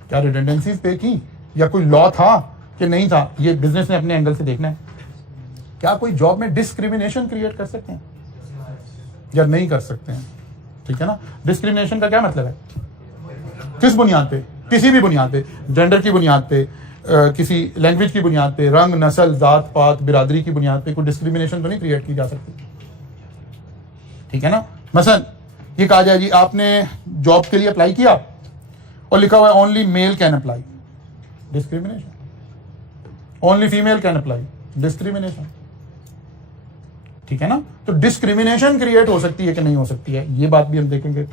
क्या रिडेंडेंसी पे की या कोई लॉ था कि नहीं था, ये बिजनेस ने अपने एंगल से देखना है। क्या कोई जॉब में डिस्क्रिमिनेशन क्रिएट कर सकते हैं या नहीं कर सकते हैं, ठीक है ना। डिस्क्रिमिनेशन का क्या मतलब है, किस बुनियाद पे, किसी भी बुनियाद पे, जेंडर की बुनियाद पे, किसी लैंग्वेज की बुनियाद पे, रंग नस्ल जात पात बिरादरी की बुनियाद पे कोई डिस्क्रिमिनेशन तो नहीं क्रिएट की जा सकती, ठीक है ना। मसलन ये कहा जाए जी आपने जॉब के लिए अप्लाई किया और लिखा हुआ है only mail can apply, discrimination. Only female can apply, discrimination. ठीक है ना। तो डिस्क्रिमिनेशन क्रिएट हो सकती है कि नहीं हो सकती है, ये बात भी हम देखेंगे।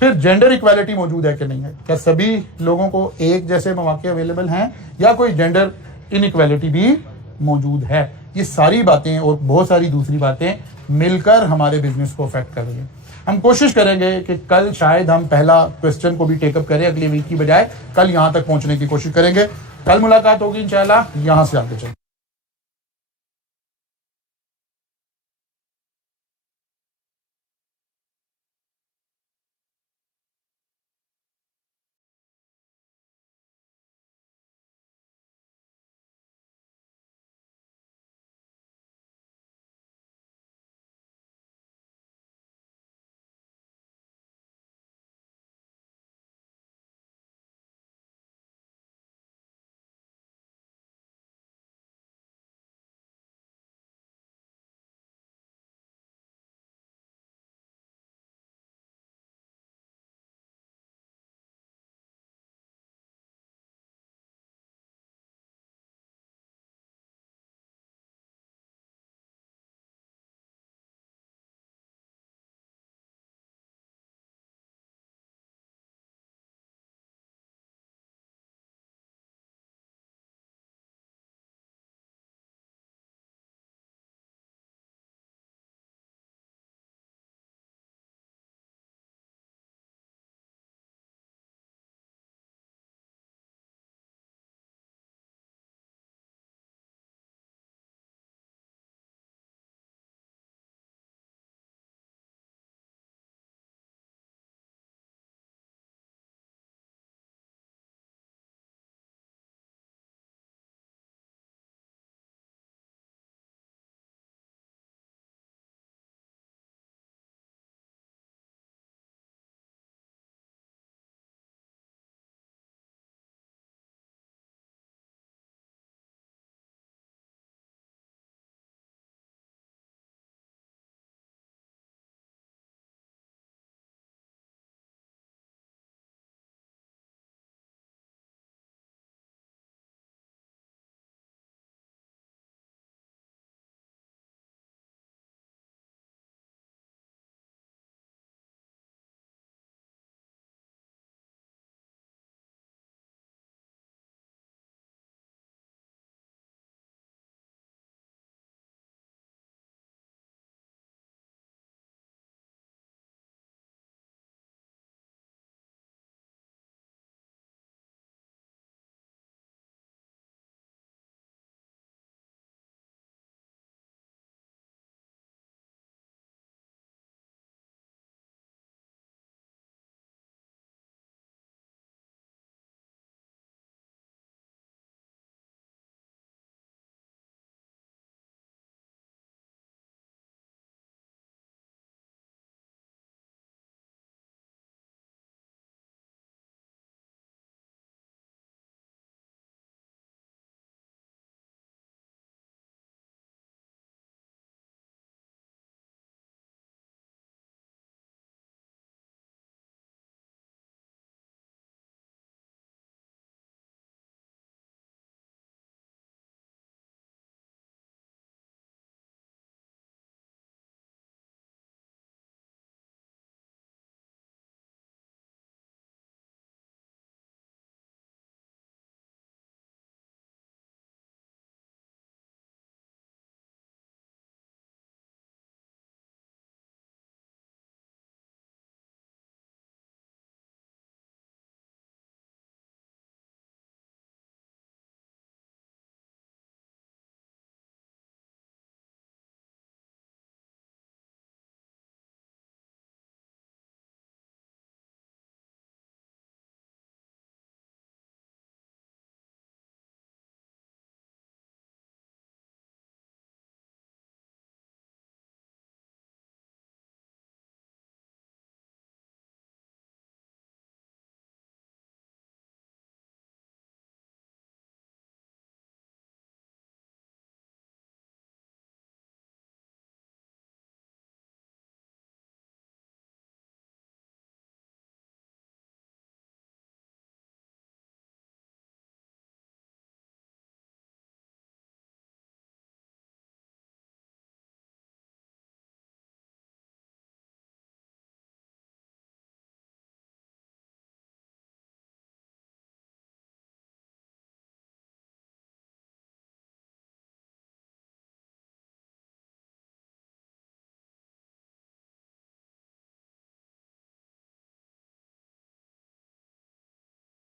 फिर जेंडर इक्वालिटी मौजूद है कि नहीं है, क्या सभी लोगों को एक जैसे मौके अवेलेबल हैं या कोई जेंडर इनइक्वालिटी भी मौजूद है। ये सारी बातें और बहुत सारी दूसरी बातें मिलकर हमारे बिजनेस को अफेक्ट कर रही हैं। हम कोशिश करेंगे कि कल शायद हम पहला क्वेश्चन को भी टेकअप करें, अगली वीक की बजाय कल यहां तक पहुंचने की कोशिश करेंगे। कल मुलाकात होगी इंशाल्लाह, यहां से आगे चलें।